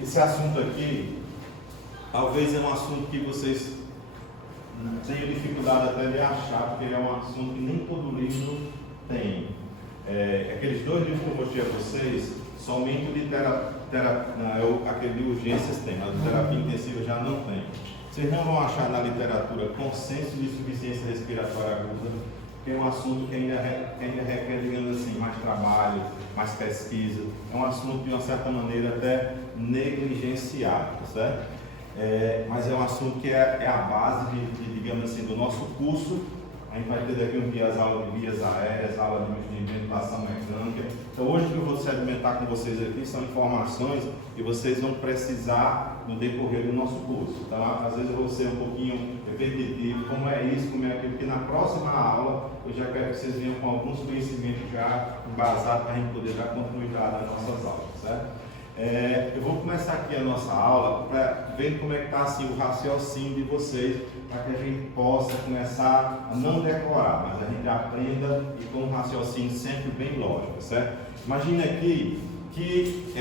Esse assunto aqui, talvez é um assunto que vocês tenham dificuldade até de achar, porque é um assunto que nem todo livro tem. Aqueles dois livros que eu mostrei a vocês, somente o de aquele de urgências tem, mas de terapia intensiva já não tem. Vocês não vão achar na literatura consenso de insuficiência respiratória aguda, que é um assunto que ainda requer, digamos assim, mais trabalho, mais pesquisa. É um assunto, de uma certa maneira, até negligenciado, certo? Mas é um assunto que é a base, digamos assim, do nosso curso. A gente vai ter daqui uns dias aula de vias aéreas, aula de ventilação mecânica. Então, hoje o que eu vou sedimentar com vocês aqui são informações que vocês vão precisar no decorrer do nosso curso. Então, às vezes eu vou ser um pouquinho repetitivo, como é isso, como é aquilo, porque na próxima aula eu já quero que vocês venham com alguns conhecimentos já embasados para a gente poder dar continuidade às nossas aulas, certo? Eu vou começar aqui a nossa aula para ver como é que está assim, o raciocínio de vocês, para que a gente possa começar a não decorar, mas a gente aprenda e com um raciocínio sempre bem lógico, certo? Imagine aqui que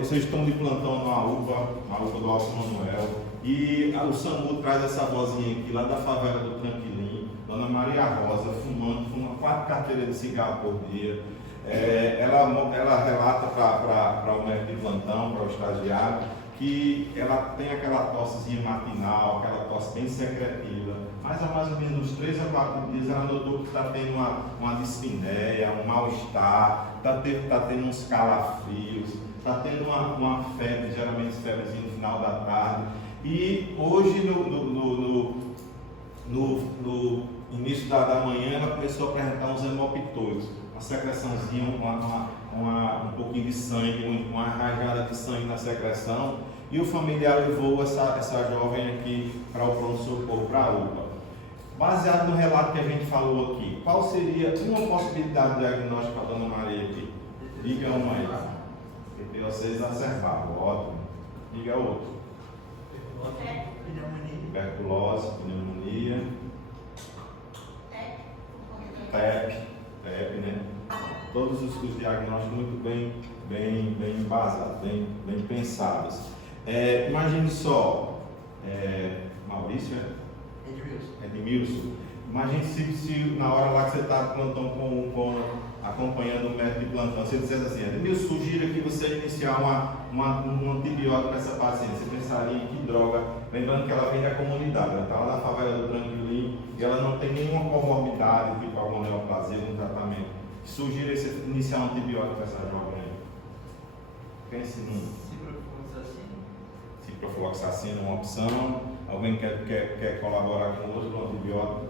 vocês estão de plantão na UPA do Alto Manuel, e o SAMU traz essa vozinha aqui lá da favela do Tranquilinho, Dona Maria Rosa, fuma 4 carteiras de cigarro por dia. Ela relata para o médico de plantão, para o estagiário, que ela tem aquela tossezinha matinal, aquela tosse bem secretiva, mas há mais ou menos uns 3 a 4 dias ela notou que está tendo uma dispneia, um mal-estar, está tendo uns calafrios, está tendo uma febre, geralmente febrezinha no final da tarde. E hoje, no início da manhã, ela começou a apresentar uns hemoptoses, uma secreçãozinha, um pouquinho de sangue, uma rajada de sangue na secreção, e o familiar levou essa jovem aqui para o pronto-socorro, para a UPA. Baseado no relato que a gente falou aqui, qual seria uma possibilidade diagnóstica para a Dona Maria aqui? Diga uma aí. PPOC exacerbado, ótimo. Diga outro. Tuberculose, pneumonia. TEP, né? Todos os diagnósticos muito bem embasados, bem pensados. Imagine só, Maurício, Edmilson. Imagine se na hora lá que você está plantão acompanhando o médico de plantão, você dissesse assim: Edmilson, sugiro que você iniciar um antibiótico para essa paciente. Você pensaria em que droga? Lembrando que ela vem da comunidade, ela está lá na favela do Tranquilinho e ela não tem nenhuma comorbidade, tipo alguma neoplasia no tratamento. Sugiro iniciar um antibiótico para essa jovem aí. Pense num. Ciprofloxacina é uma opção. Alguém quer colaborar com outro antibiótico?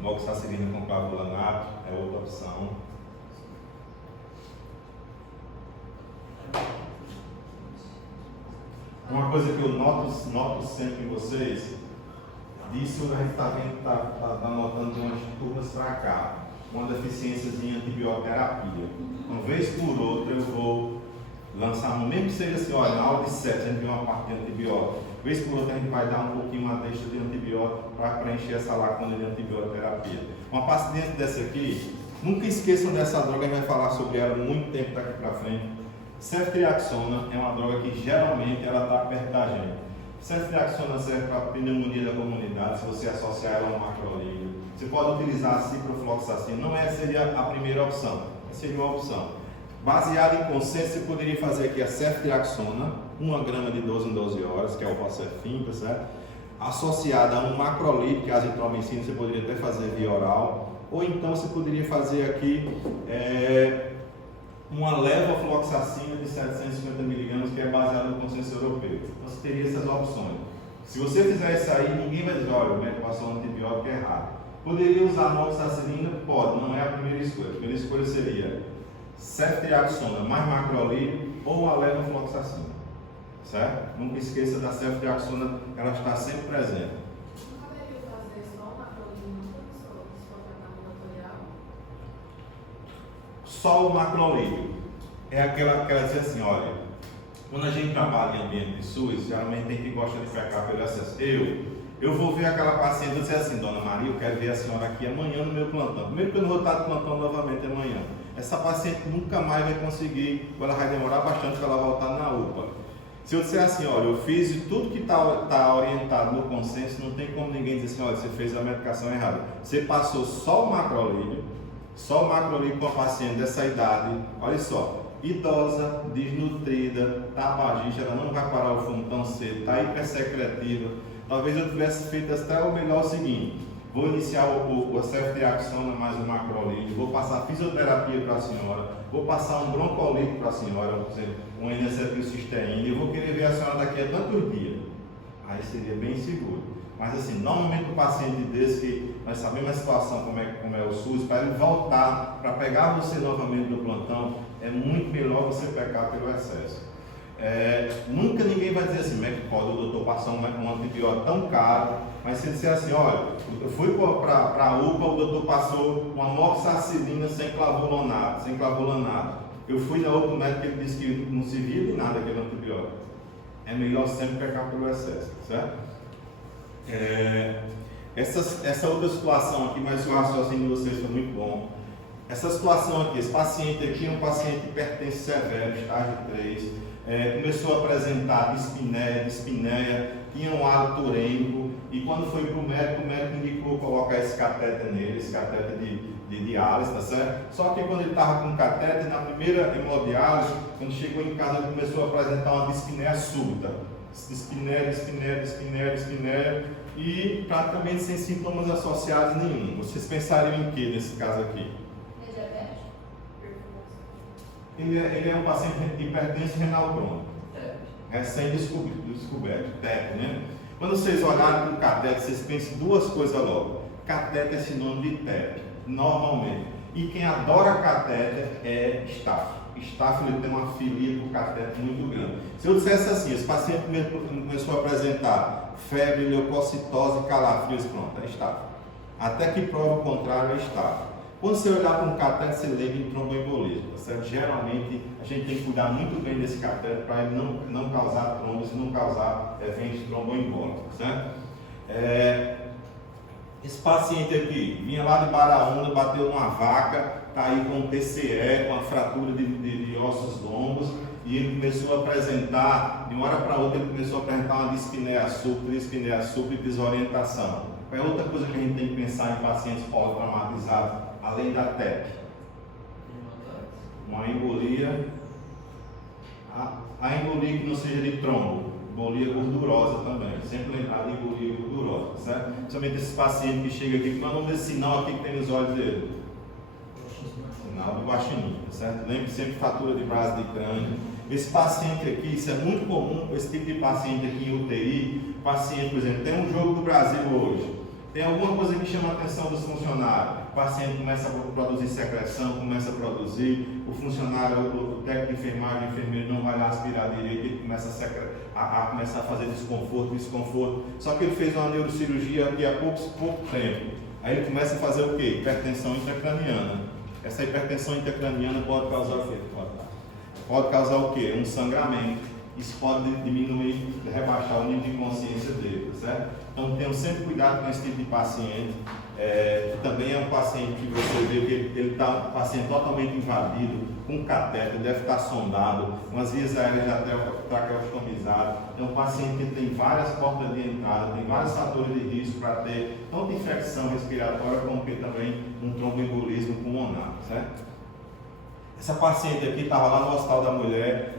Moxicilina com clavulanato é outra opção. Uma coisa que eu noto sempre em vocês, disso a gente está notando de umas turmas para cá, uma deficiência em antibioterapia. Uma vez por outra eu vou lançar, mesmo que seja assim, olha, na aula de 7 a gente tem uma parte de antibiótico, vez por outra a gente vai dar um pouquinho uma deixa de antibiótico para preencher essa lacuna de antibioterapia. Uma paciente dessa aqui, nunca esqueçam dessa droga, a gente vai falar sobre ela muito tempo daqui para frente. Ceftriaxona é uma droga que geralmente ela está perto da gente. Ceftriaxona serve para pneumonia da comunidade, se você associar ela a um macrolídeo. Você pode utilizar a ciprofloxacina, não seria a primeira opção, seria uma opção. Baseado em consenso, você poderia fazer aqui a ceftriaxona, 1 grama de 12 em 12 horas, que é o Vocefin, tá certo? Associada a um macrolídeo, que é a azitromicina, você poderia até fazer via oral, ou então você poderia fazer aqui uma levofloxacina de 750 mg, que é baseada no consenso europeu. Então você teria essas opções. Se você fizer isso aí, ninguém vai dizer: olha, o médico passou um antibiótico errado. Poderia usar a moxicilina? Pode, não é a primeira escolha. A primeira escolha seria ceftriaxona mais macrolídeo ou a levofloxacina, certo? Nunca esqueça da ceftriaxona, ela está sempre presente. Não poderia fazer só o macrolídeo, se for tratar ambulatorial? Só o macrolídeo é aquela diz assim: olha, quando a gente trabalha em ambiente de SUS, geralmente tem que gosta de pecar pelo acesso. Eu vou ver aquela paciente e dizer assim: Dona Maria, eu quero ver a senhora aqui amanhã no meu plantão. Primeiro que eu não vou estar de plantão novamente amanhã. essa paciente nunca mais vai conseguir, ou ela vai demorar bastante para ela voltar na UPA. Se eu disser assim, olha, eu fiz tudo que está orientado no consenso, não tem como ninguém dizer assim, olha, você fez a medicação errada. Você passou só o macrolídeo com a paciente dessa idade, olha só, idosa, desnutrida, tabagista, ela não vai parar o fumo tão cedo, está hipersecretiva. Talvez eu tivesse feito até o melhor seguinte: vou iniciar o ceftriaxona mais o macrolídeo, vou passar fisioterapia para a senhora, vou passar um broncolítico para a senhora, por exemplo, um N-acetilcisteína, e vou querer ver a senhora daqui a tantos dias. Aí seria bem seguro. Mas assim, normalmente o paciente desse, que nós sabemos a situação como é o SUS, para ele voltar, para pegar você novamente no plantão, é muito melhor você pecar pelo excesso. Nunca ninguém vai dizer assim, como é que pode o doutor passar um antibiótico tão caro, mas se ele disser assim, olha, eu fui para a UPA, o doutor passou uma amoxicilina sem clavulanato, eu fui na UPA, o médico ele disse que não se via de nada aquele antibiótico. É melhor sempre pecar pelo excesso, certo? Essa outra situação aqui, mas o raciocínio de vocês foi muito bom. Essa situação aqui, esse paciente aqui é um paciente hipertenso severo, estágio 3, começou a apresentar dispneia, tinha um hálito urêmico, e quando foi para o médico indicou colocar esse catéter nele, esse catéter de diálise, tá certo? Só que quando ele estava com o catéter, na primeira hemodiálise, quando chegou em casa, ele começou a apresentar uma dispneia súbita. Dispneia, e praticamente sem sintomas associados nenhum. Vocês pensariam em que nesse caso aqui? Ele é um paciente hipertenso renal crônico, recém-descoberto, TEP, né? Quando vocês olharem para o catéter, vocês pensam duas coisas logo. Catéter é sinônimo de TEP, normalmente. E quem adora catéter é Staff. Staff ele tem uma filia por catéter muito grande. Se eu dissesse assim, esse paciente começou a apresentar febre, leucocitose, calafrios, pronto, é Staff. Até que prova o contrário, é Staff. Quando você olhar para um catéter, você lembra em tromboembolismo, certo? Geralmente, a gente tem que cuidar muito bem desse catéter para ele não causar trombose, não causar eventos tromboembólicos, certo? Esse paciente aqui, vinha lá de Baraúna, bateu numa vaca, está aí com TCE, com a fratura de ossos longos, e ele começou a apresentar, de uma hora para outra, ele começou a apresentar uma dispneia súbita e desorientação. Qual é outra coisa que a gente tem que pensar em pacientes politraumatizados, além da TEP? Uma embolia, a embolia que não seja de trombo, embolia gordurosa também, sempre lembrar de embolia gordurosa, certo? Principalmente esse paciente que chega aqui, qual é o nome desse sinal aqui que tem nos olhos dele? Sinal do guaxinim, certo? Lembre sempre fratura de base de crânio. Esse paciente aqui, isso é muito comum, esse tipo de paciente aqui em UTI, paciente, por exemplo, tem um jogo do Brasil hoje, tem alguma coisa que chama a atenção dos funcionários, o paciente começa a produzir secreção, começa a produzir, o funcionário, o técnico de enfermagem, o enfermeiro não vai lá aspirar direito, ele começa a fazer desconforto, só que ele fez uma neurocirurgia aqui há pouco tempo, aí ele começa a fazer o quê? Hipertensão intracraniana. Essa hipertensão intracraniana pode causar o quê? Pode causar o quê? Um sangramento. Isso pode diminuir, rebaixar o nível de consciência dele, certo? Então tenham sempre cuidado com esse tipo de paciente. Também é um paciente que você vê que ele está um paciente totalmente invadido, com catéter, deve estar sondado, umas vias aéreas já traqueostomizadas. É um paciente que tem várias portas de entrada, tem vários fatores de risco para ter tanto infecção respiratória como que também um tromboembolismo pulmonar, certo? Essa paciente aqui estava lá no Hospital da Mulher,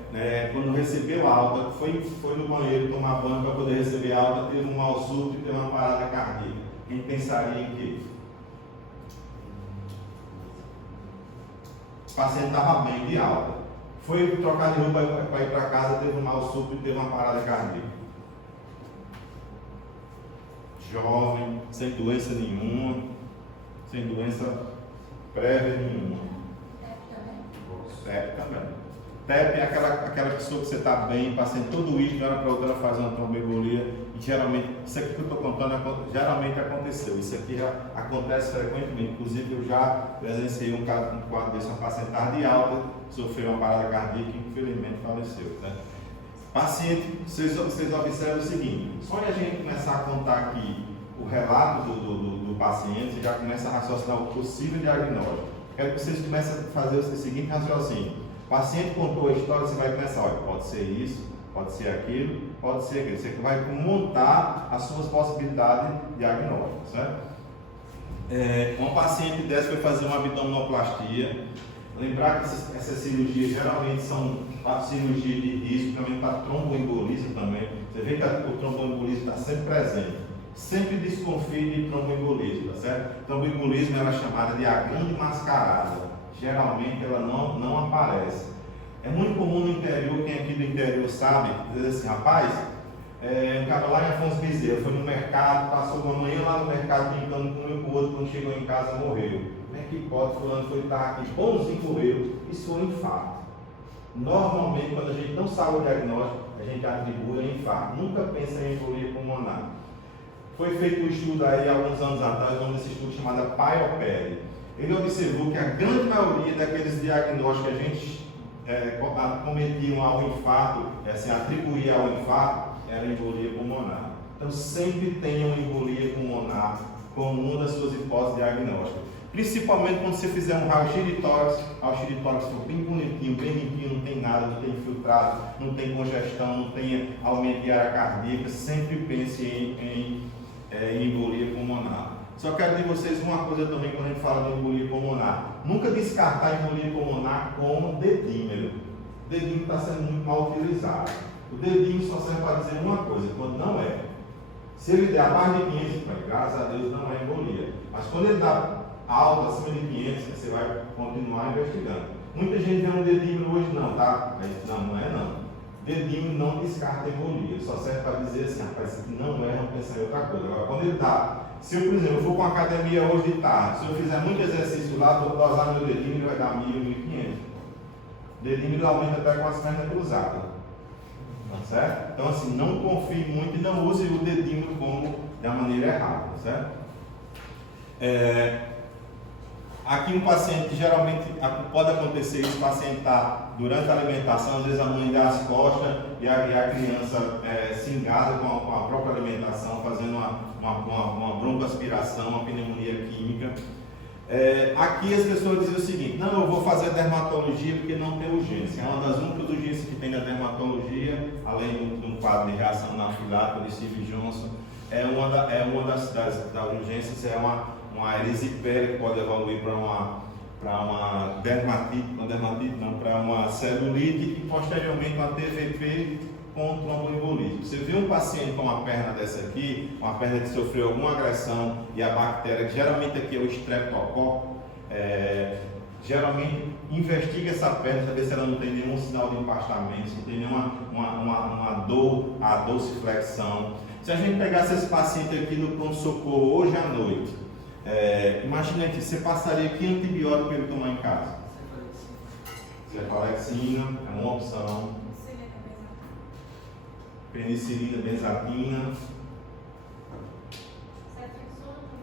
quando recebeu alta, foi no banheiro tomar banho para poder receber alta, teve um mal súbito e teve uma parada cardíaca. Quem pensaria em quê? O paciente estava bem de alta, foi trocar de roupa para ir para casa, teve um mal súbito e teve uma parada cardíaca. Jovem, sem doença nenhuma, sem doença prévia nenhuma. TEP também. TEP é aquela pessoa que você está bem, paciente todo isso, de uma hora para outra ela faz uma tromboembolia, e geralmente, isso aqui que eu estou contando, geralmente aconteceu, isso aqui já acontece frequentemente, inclusive eu já presenciei um quadro desse, uma paciente de alta, sofreu uma parada cardíaca e infelizmente faleceu, né? Paciente, vocês observam o seguinte, só a gente começar a contar aqui o relato do paciente, você já começa a raciocinar o possível diagnóstico. quero que vocês comecem a fazer o seguinte raciocínio. O paciente contou a história, você vai pensar, olha, pode ser isso, pode ser aquilo, pode ser aquilo. Você vai montar as suas possibilidades diagnósticas, certo? Uma paciente dessa foi fazer uma abdominoplastia. Lembrar que essas cirurgias geralmente são cirurgias de risco, também para tromboembolismo também. Você vê que o tromboembolismo está sempre presente. Sempre desconfie de tromboembolismo, tá certo? Tromboembolismo ela é chamada de a grande mascarada. Geralmente ela não aparece. É muito comum no interior, quem aqui do interior sabe, dizer assim, rapaz, um cara lá em Afonso Bezerra foi no mercado, passou uma manhã lá no mercado brincando com um e com o outro, quando chegou em casa morreu. Como é que pode? Fulano foi estar aqui, bonzinho morreu, isso foi um infarto. Normalmente, quando a gente não sabe o diagnóstico, a gente atribui a infarto, nunca pensa em embolia pulmonar. Foi feito um estudo aí há alguns anos atrás, o nome desse estudo chamado PAIOPED. Ele observou que a grande maioria daqueles diagnósticos que a gente cometiam ao infarto, assim, atribuía ao infarto, era embolia pulmonar. Então sempre tenham embolia pulmonar como uma das suas hipóteses diagnósticas. Principalmente quando você fizer um raio-x de tórax, for bem bonitinho, bem limpinho, não tem nada, não tem infiltrado, não tem congestão, não tem aumento de área cardíaca, sempre pense em embolia pulmonar. Só quero dizer a vocês uma coisa também quando a gente fala de embolia pulmonar. Nunca descartar a embolia pulmonar como dedímero. O dedímero está sendo muito mal utilizado. O dedinho só serve para dizer uma coisa, quando não é. Se ele der mais de 500, graças a Deus não é embolia. Mas quando ele dá alto, acima de 500, você vai continuar investigando. Muita gente vê um dedímero hoje não, tá? Não é não. Dedímero não descarta embolia, só serve para dizer assim, rapaz, isso aqui não é, não pensar em outra coisa. Agora, quando ele dá, se eu, por exemplo, eu for com a academia hoje de tarde, se eu fizer muito exercício lá, vou dosar meu dedímero, ele vai dar 1.000, 1.500. Dedímero aumenta até com as pernas cruzadas. Tá certo? Então, assim, não confie muito e não use o dedímero como da maneira errada, certo? Aqui um paciente, geralmente pode acontecer isso, o paciente está durante a alimentação, às vezes a mãe dá as costas e a criança se engasa com a própria alimentação, fazendo uma broncoaspiração, uma pneumonia química. Aqui as pessoas dizem o seguinte, não, eu vou fazer dermatologia porque não tem urgência. É uma das únicas urgências que tem na dermatologia, além de um quadro de reação anafilática de Steve Johnson, uma das urgências, é uma erisipélia que pode evoluir para uma dermatite, para uma celulite e posteriormente uma TVP com tromboembolismo. Você vê um paciente com uma perna dessa aqui, uma perna que sofreu alguma agressão e a bactéria, que geralmente aqui é o streptococcus, geralmente investiga essa perna, saber se ela não tem nenhum sinal de empastamento, se não tem nenhuma uma dor, a dorsiflexão. Se a gente pegasse esse paciente aqui no pronto-socorro hoje à noite, imagina aqui, você passaria que antibiótico para ele tomar em casa? Cefalexina é uma opção. Penicilina, benzatina,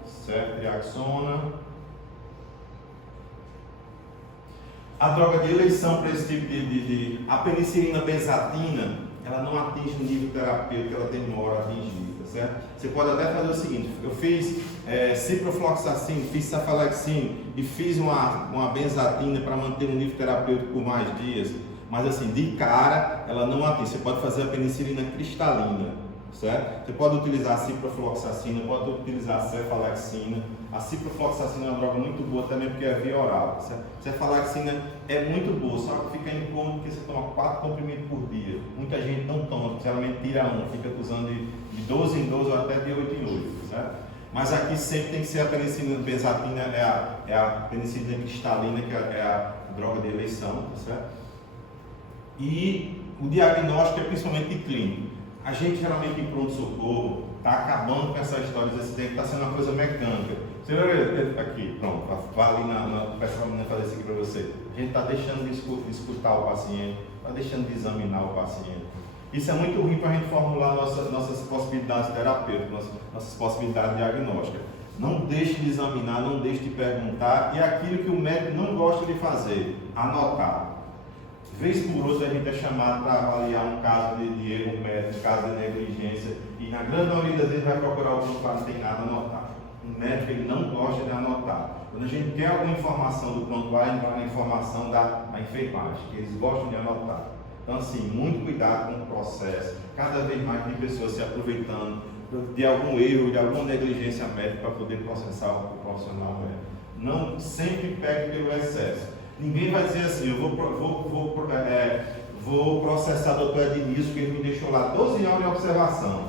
ceftriaxona. A droga de eleição para esse tipo a penicilina benzatina, ela não atinge o nível terapêutico que ela tem uma hora atingida, certo? Você pode até fazer o seguinte, eu fiz ciprofloxacina, fiz cefalexina e fiz uma benzatina para manter um nível terapêutico por mais dias. Mas assim, de cara, ela não atinge. Você pode fazer a penicilina cristalina, certo? Você pode utilizar a ciprofloxacina, pode utilizar a cefalexina. A ciprofloxacina é uma droga muito boa também porque é via oral, certo? Cefalexina é muito boa, só que fica incômodo porque você toma 4 comprimidos por dia. Muita gente não toma, geralmente tira um, fica usando de 12 em 12 ou até de 8 em 8, certo? Mas aqui sempre tem que ser a penicilina benzatina, é a penicilina cristalina, que é a droga de eleição, certo? E o diagnóstico é principalmente clínico. A gente geralmente em pronto-socorro está acabando com essa história de acidente, está sendo uma coisa mecânica. Você vai aqui, pronto, vai ali peça para a menina fazer isso aqui para você. A gente está deixando de escutar o paciente, está deixando de examinar o paciente. Isso é muito ruim para a gente formular nossas possibilidades terapêuticas, nossas possibilidades diagnósticas. Não deixe de examinar, não deixe de perguntar, e aquilo que o médico não gosta de fazer, anotar. Vez por outra a gente é chamado para avaliar um caso de erro médico, um caso de negligência, e na grande maioria das vezes vai procurar o que não tem nada a anotar. O médico ele não gosta de anotar. Quando a gente quer alguma informação do prontuário, entra na informação da enfermagem, que eles gostam de anotar. Então, assim, muito cuidado com o processo. Cada vez mais tem pessoas se aproveitando de algum erro, de alguma negligência médica para poder processar o profissional médico. Não sempre pegue pelo excesso. Ninguém vai dizer assim, eu vou processar o doutor Ednilson, que ele me deixou lá 12 horas de observação.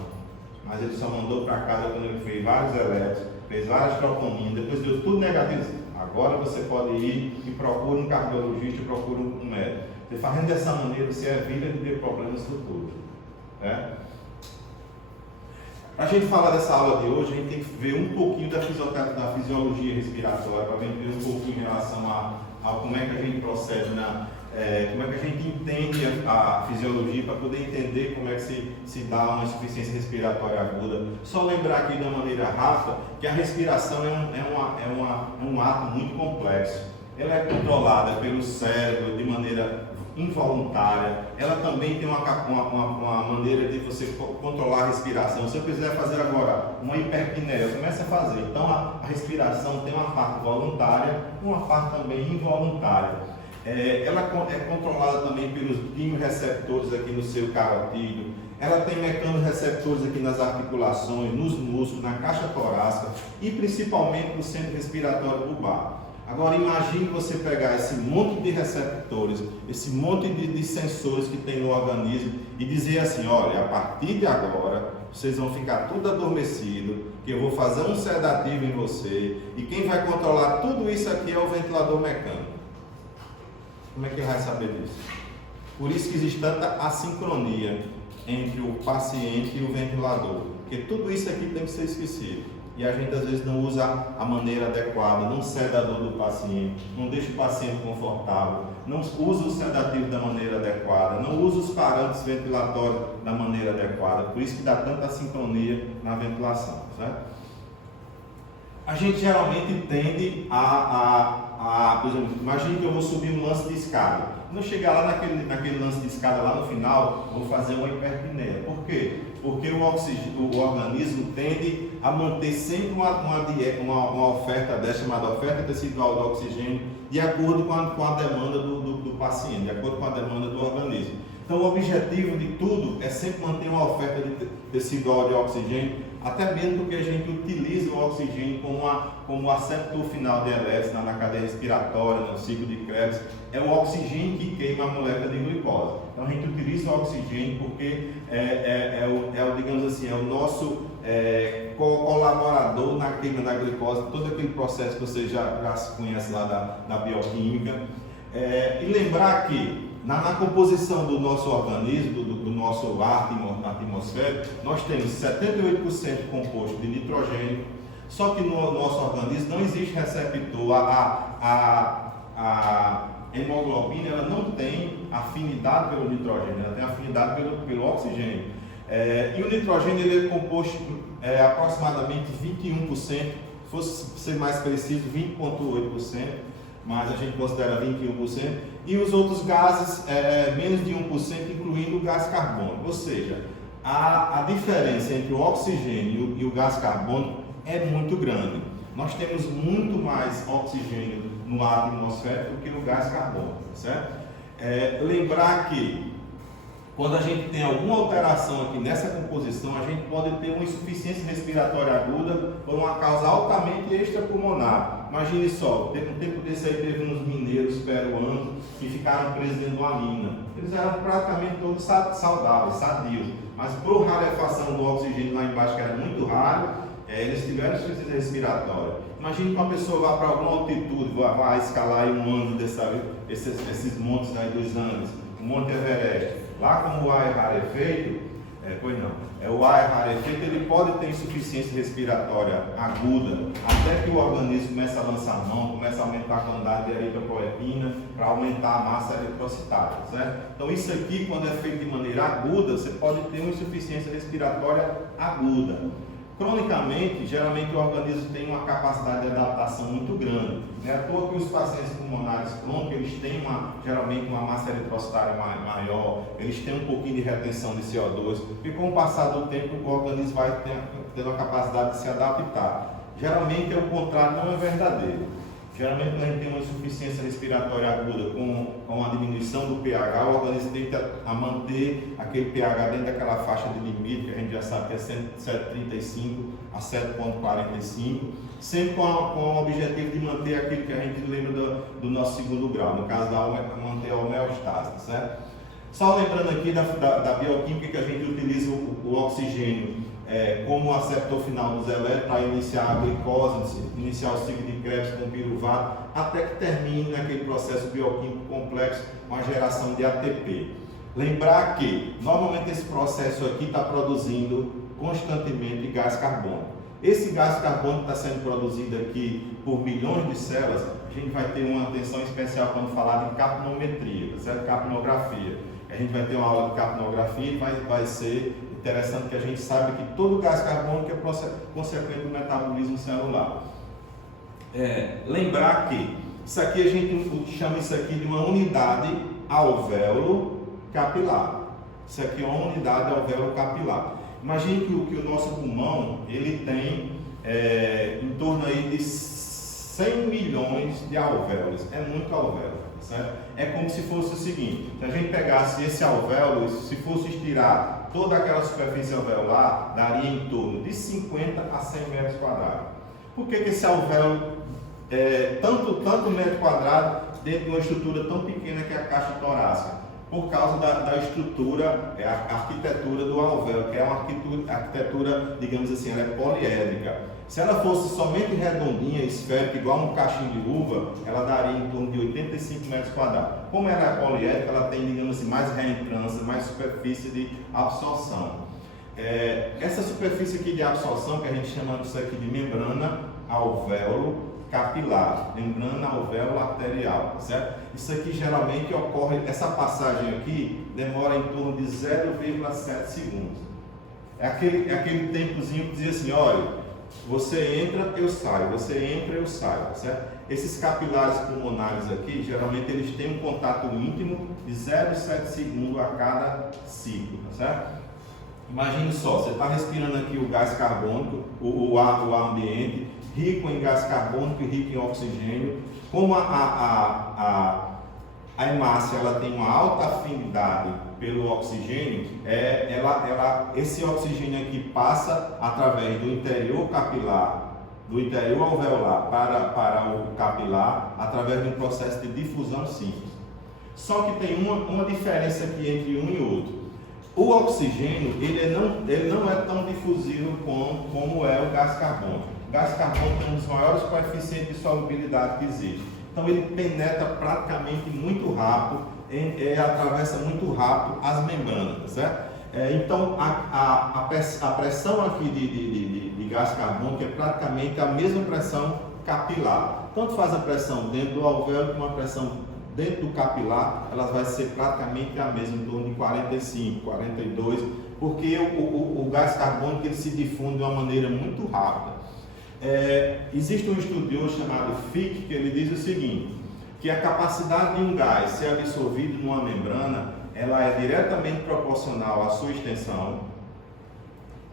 Mas ele só mandou para casa quando ele fez vários eletros, fez várias troponinhas, depois deu tudo negativo. Agora você pode ir e procura um cardiologista, procura um médico. Você fazendo dessa maneira, você evita de ter problemas futuros. Né? Para a gente falar dessa aula de hoje, a gente tem que ver um pouquinho da fisiologia respiratória, para ver um pouquinho em relação a como é que a gente procede, como é que a gente entende a fisiologia para poder entender como é que se dá uma insuficiência respiratória aguda. Só lembrar aqui de uma maneira rápida que a respiração é um ato muito complexo. Ela é controlada pelo cérebro de maneira involuntária. Ela também tem uma maneira de você controlar a respiração. Se eu quiser fazer agora uma hiperpneia, eu começo a fazer. Então a respiração tem uma parte voluntária e uma parte também involuntária. Ela é controlada também pelos quimiorreceptores aqui no seu carotídeo. Ela tem mecanorreceptores aqui nas articulações, nos músculos, na caixa torácica e principalmente no centro respiratório bulbar. Agora imagine você pegar esse monte de receptores, esse monte de sensores que tem no organismo e dizer assim, olha, a partir de agora vocês vão ficar tudo adormecido, que eu vou fazer um sedativo em você e quem vai controlar tudo isso aqui é o ventilador mecânico. Como é que ele vai saber disso? Por isso que existe tanta assincronia entre o paciente e o ventilador, porque tudo isso aqui tem que ser esquecido. E a gente às vezes não usa a maneira adequada, não ceda a dor do paciente, não deixa o paciente confortável, não usa o sedativo da maneira adequada, não usa os parâmetros ventilatórios da maneira adequada. Por isso que dá tanta sincronia na ventilação, certo? A gente geralmente tende por exemplo, imagine que eu vou subir um lance de escada. Quando eu chegar lá naquele lance de escada lá no final, eu vou fazer uma hiperpneia. Por quê? Porque o organismo tende a manter sempre uma oferta dessa, chamada oferta tecidual de oxigênio, de acordo com a demanda do paciente, de acordo com a demanda do organismo. Então, o objetivo de tudo é sempre manter uma oferta tecidual de oxigênio, até mesmo porque a gente utiliza o oxigênio como aceptor final de elétrons na cadeia respiratória, no ciclo de Krebs. É o oxigênio que queima a molécula de glicose. Então a gente utiliza o oxigênio porque digamos assim, é o nosso colaborador na queima da glicose, todo aquele processo que você já se conhece lá da bioquímica. E lembrar que na composição do nosso organismo, do nosso ar atmosférico, nós temos 78% composto de nitrogênio, só que no nosso organismo não existe receptor. A hemoglobina ela não tem afinidade pelo nitrogênio, ela tem afinidade pelo oxigênio. E o nitrogênio ele é composto aproximadamente 21%, se fosse ser mais preciso, 20,8%. Mas a gente considera 21%, e os outros gases menos de 1%, incluindo o gás carbônico. Ou seja, a diferença entre o oxigênio e o gás carbônico é muito grande. Nós temos muito mais oxigênio no ar atmosférico do que o gás carbônico, certo? Lembrar que quando a gente tem alguma alteração aqui nessa composição, a gente pode ter uma insuficiência respiratória aguda por uma causa altamente extrapulmonar. Imagine só, um tempo desse aí teve uns mineiros peruanos que ficaram presos dentro de uma mina. Eles eram praticamente todos saudáveis, sadios, mas por rarefação do oxigênio lá embaixo, que era muito raro, eles tiveram insuficiência respiratória. Imagine que uma pessoa vá para alguma altitude, vá escalar aí um ano esses montes aí dos Andes, o Monte Everest. Lá como o ar é rarefeito, o ar é rarefeito, ele pode ter insuficiência respiratória aguda, até que o organismo comece a lançar a mão, comece a aumentar a quantidade de eritropoetina para aumentar a massa eritrocitária, certo? Então isso aqui, quando é feito de maneira aguda, você pode ter uma insuficiência respiratória aguda. Cronicamente, geralmente o organismo tem uma capacidade de adaptação muito grande. Não é à toa que os pacientes pulmonares crônicos, eles têm geralmente uma massa eritrocitária maior, eles têm um pouquinho de retenção de CO2, porque com o passar do tempo o organismo vai tendo a capacidade de se adaptar. Geralmente o contrário não é verdadeiro. Geralmente, quando a gente tem uma insuficiência respiratória aguda com a diminuição do pH, o organismo tenta a manter aquele pH dentro daquela faixa de limite, que a gente já sabe que é 7,35 a 7,45, sempre com o objetivo de manter aquilo que a gente lembra do nosso segundo grau, no caso manter a homeostase, certo? Só lembrando aqui da bioquímica que a gente utiliza o oxigênio como aceptor final dos elétrons para iniciar a glicose, iniciar o ciclo de Krebs com piruvato, até que termine naquele processo bioquímico complexo com a geração de ATP. Lembrar que, normalmente, esse processo aqui está produzindo constantemente gás carbônico. Esse gás carbônico está sendo produzido aqui por milhões de células. A gente vai ter uma atenção especial quando falar de capnometria, certo? Capnografia. A gente vai ter uma aula de capnografia e vai ser interessante que a gente saiba que todo gás carbônico é consequente do metabolismo celular. Lembrar que isso aqui a gente chama isso aqui de uma unidade alvéolo capilar. Isso aqui é uma unidade alvéolo capilar. Imagine que o nosso pulmão ele tem em torno aí de 100 milhões de alvéolos. É muito alvéolo, certo? É como se fosse o seguinte: se a gente pegasse esse alvéolo, se fosse estirar toda aquela superfície alveolar, daria em torno de 50 a 100 metros quadrados. Por que esse alvéolo tanto metro quadrado dentro de uma estrutura tão pequena que é a caixa torácica? Por causa da estrutura, a arquitetura do alvéolo, que é uma arquitetura, digamos assim, ela é poliédrica. Se ela fosse somente redondinha, esférica, igual um cachinho de uva, ela daria em torno de 85 metros quadrados. Como ela é poliédrica, ela tem, digamos assim, mais reentrância, mais superfície de absorção. Essa superfície aqui de absorção, que a gente chama disso aqui de membrana alvéolo capilar, membrana alvéolo arterial, certo? Isso aqui geralmente ocorre, essa passagem aqui demora em torno de 0,7 segundos. É aquele tempozinho que diz assim, olha, você entra, eu saio, você entra, eu saio, certo? Esses capilares pulmonares aqui, geralmente eles têm um contato íntimo de 0,7 segundos a cada ciclo, certo? Imagine só, você está respirando aqui o gás carbônico, o ar ambiente, rico em gás carbônico e rico em oxigênio. Como a hemácia ela tem uma alta afinidade pelo oxigênio, esse oxigênio aqui passa através do interior capilar, do interior alveolar para o capilar, através de um processo de difusão simples. Só que tem uma diferença aqui entre um e outro. O oxigênio ele não é tão difusível como é o gás carbônico. O gás carbônico é um dos maiores coeficientes de solubilidade que existe. Então ele penetra praticamente muito rápido, atravessa muito rápido as membranas, certo? Então a pressão aqui de gás carbônico é praticamente a mesma pressão capilar. Tanto faz a pressão dentro do alvéolo como a pressão dentro do capilar, ela vai ser praticamente a mesma, em torno de 45, 42, porque o gás carbônico ele se difunde de uma maneira muito rápida. Existe um estudioso chamado Fick que ele diz o seguinte, que a capacidade de um gás ser absorvido numa membrana, ela é diretamente proporcional à sua extensão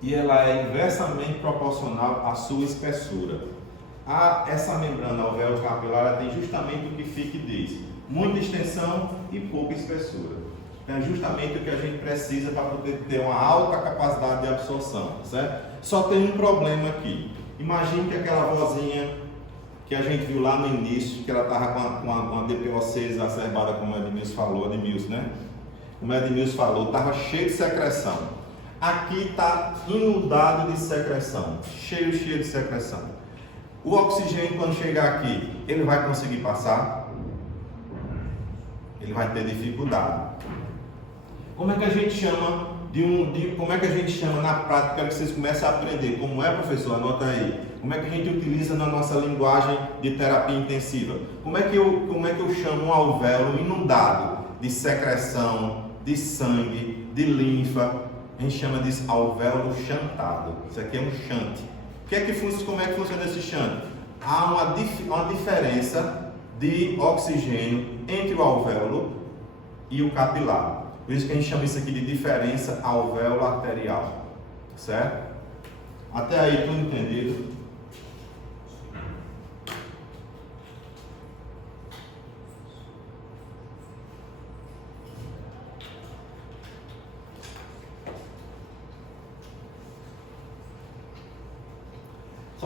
e ela é inversamente proporcional à sua espessura. Essa membrana alvéolo capilar ela tem justamente o que Fick diz, muita extensão e pouca espessura. É justamente o que a gente precisa para poder ter uma alta capacidade de absorção, certo? Só tem um problema aqui. Imagine que aquela vozinha que a gente viu lá no início, que ela estava com uma DPOC exacerbada, como o Edmilson falou, estava cheio de secreção. Aqui está inundado de secreção, cheio de secreção. O oxigênio, quando chegar aqui, ele vai conseguir passar? Ele vai ter dificuldade. Como é que a gente chama como é que a gente chama na prática? Quero que vocês comecem a aprender. Como é, professor? Anota aí. Como é que a gente utiliza na nossa linguagem de terapia intensiva? Como é que eu chamo um alvéolo inundado de secreção, de sangue, de linfa? A gente chama disso alvéolo chantado. Isso aqui é um chante. Como é que funciona esse chante? Há uma diferença de oxigênio entre o alvéolo e o capilar. Por isso que a gente chama isso aqui de diferença alvéolo arterial. Certo? Até aí tudo entendido?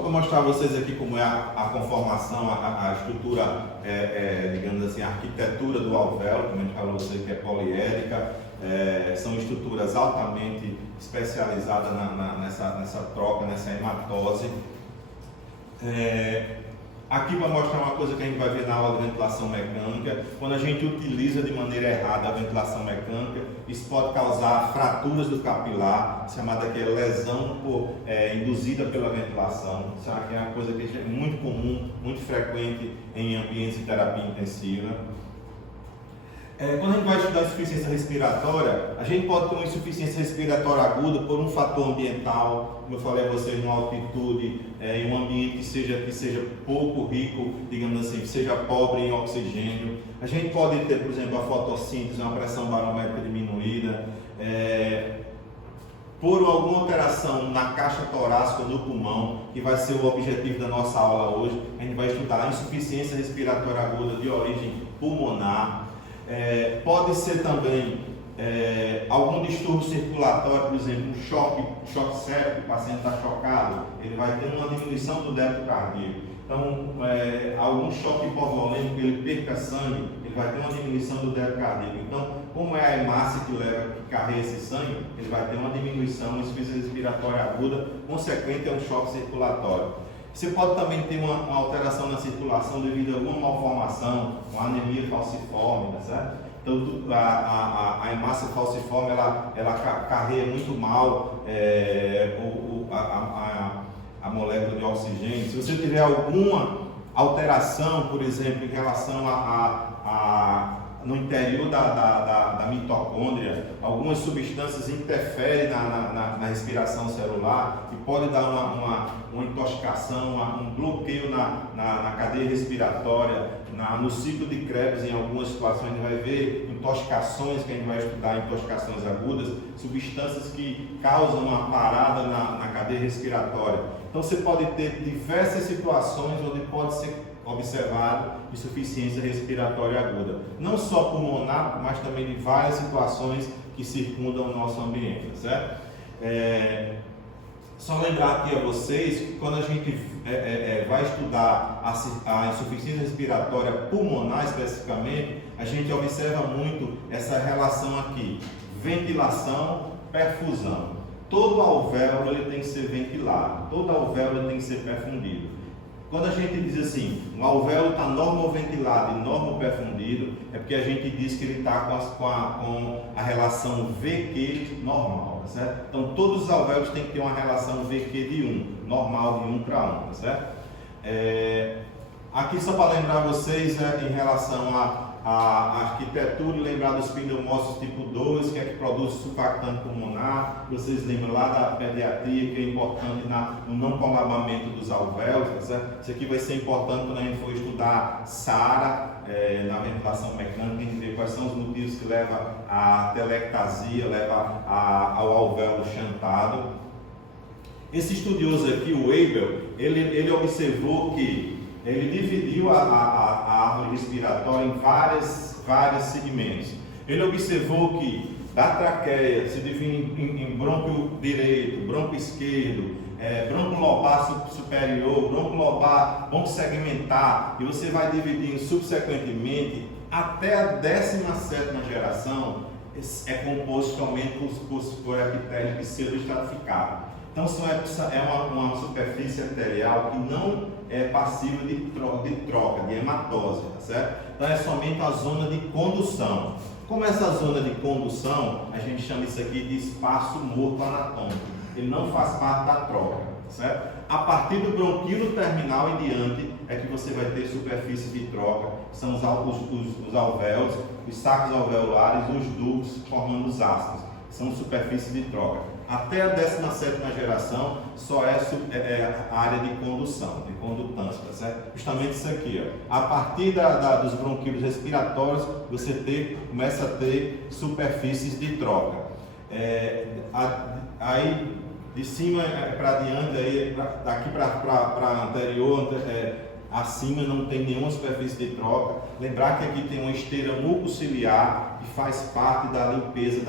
para mostrar a vocês aqui como é a conformação, a estrutura, digamos assim, a arquitetura do alvéolo, como a gente falou a vocês que é poliédrica, são estruturas altamente especializadas nessa troca, nessa hematose. Aqui para mostrar uma coisa que a gente vai ver na aula de ventilação mecânica, quando a gente utiliza de maneira errada a ventilação mecânica, isso pode causar fraturas do capilar, chamada aqui lesão induzida pela ventilação. Isso aqui é uma coisa que é muito comum, muito frequente em ambientes de terapia intensiva. Quando a gente vai estudar insuficiência respiratória, a gente pode ter uma insuficiência respiratória aguda por um fator ambiental, como eu falei a vocês, numa altitude, em um ambiente que seja pouco rico, digamos assim, que seja pobre em oxigênio. A gente pode ter, por exemplo, a fotossíntese, uma pressão barométrica diminuída, por alguma alteração na caixa torácica do pulmão, que vai ser o objetivo da nossa aula hoje. A gente vai estudar a insuficiência respiratória aguda de origem pulmonar. Pode ser também algum distúrbio circulatório, por exemplo, um choque séptico, o paciente está chocado, ele vai ter uma diminuição do débito cardíaco. Então, algum choque hipovolêmico, ele perca sangue, ele vai ter uma diminuição do débito cardíaco. Então, como é a hemácia que carrega esse sangue, ele vai ter uma diminuição, uma insuficiência respiratória aguda, consequente a um choque circulatório. Você pode também ter uma alteração na circulação devido a alguma malformação, uma anemia falciforme, tá certo? Então, a hemácia falciforme, ela carrega muito mal a molécula de oxigênio. Se você tiver alguma alteração, por exemplo, em relação no interior da mitocôndria, algumas substâncias interferem na respiração celular e pode dar uma intoxicação, um bloqueio na cadeia respiratória, no ciclo de Krebs. Em algumas situações a gente vai ver intoxicações, que a gente vai estudar intoxicações agudas, substâncias que causam uma parada na cadeia respiratória. Então você pode ter diversas situações onde pode ser observado insuficiência respiratória aguda, não só pulmonar, mas também de várias situações que circundam o nosso ambiente, certo? Só lembrar aqui a vocês que quando a gente vai estudar a insuficiência respiratória pulmonar especificamente, a gente observa muito essa relação aqui, ventilação, perfusão. Todo alvéolo ele tem que ser ventilado, todo alvéolo ele tem que ser perfundido. Quando a gente diz assim, o alvéolo está normoventilado e normoperfundido, é porque a gente diz que ele está com a relação VQ normal, tá certo? Então todos os alvéolos têm que ter uma relação VQ de 1, normal de 1 para 1, tá certo? Aqui só para lembrar vocês em relação à arquitetura, e lembrar dos pneumócitos tipo 2, que é que produz surfactante pulmonar. Vocês lembram lá da pediatria, que é importante no não colabamento dos alvéolos, tá certo? Isso aqui vai ser importante quando a gente for estudar SARA, na ventilação mecânica, a gente vê quais são os motivos que levam à telectasia, levam ao alvéolo chantado. Esse estudioso aqui, o Weibull, ele observou que ele dividiu a árvore respiratória em vários segmentos. Ele observou que da traqueia se divide em brônquio direito, brônquio esquerdo, brônquio lobar superior, brônquio lobar, brônquio segmentar, e você vai dividindo subsequentemente até a 17ª geração, é composto somente por epitélio pseudoestratificado. Então é uma superfície epitelial que não é passível de troca, de hematose, tá certo? Então é somente a zona de condução. Como essa zona de condução, a gente chama isso aqui de espaço morto anatômico. Ele não faz parte da troca, tá certo? A partir do bronquíolo terminal em diante é que você vai ter superfície de troca, são os alvéolos, os sacos alveolares e os ductos formando os ácidos, são superfície de troca. Até a 17ª geração só é a área de condução, de condutância, tá certo? Justamente isso aqui, ó. A partir dos bronquíolos respiratórios, você começa a ter superfícies de troca. Aí de cima para diante, daqui para anterior, acima não tem nenhuma superfície de troca. Lembrar que aqui tem uma esteira mucociliar que faz parte da limpeza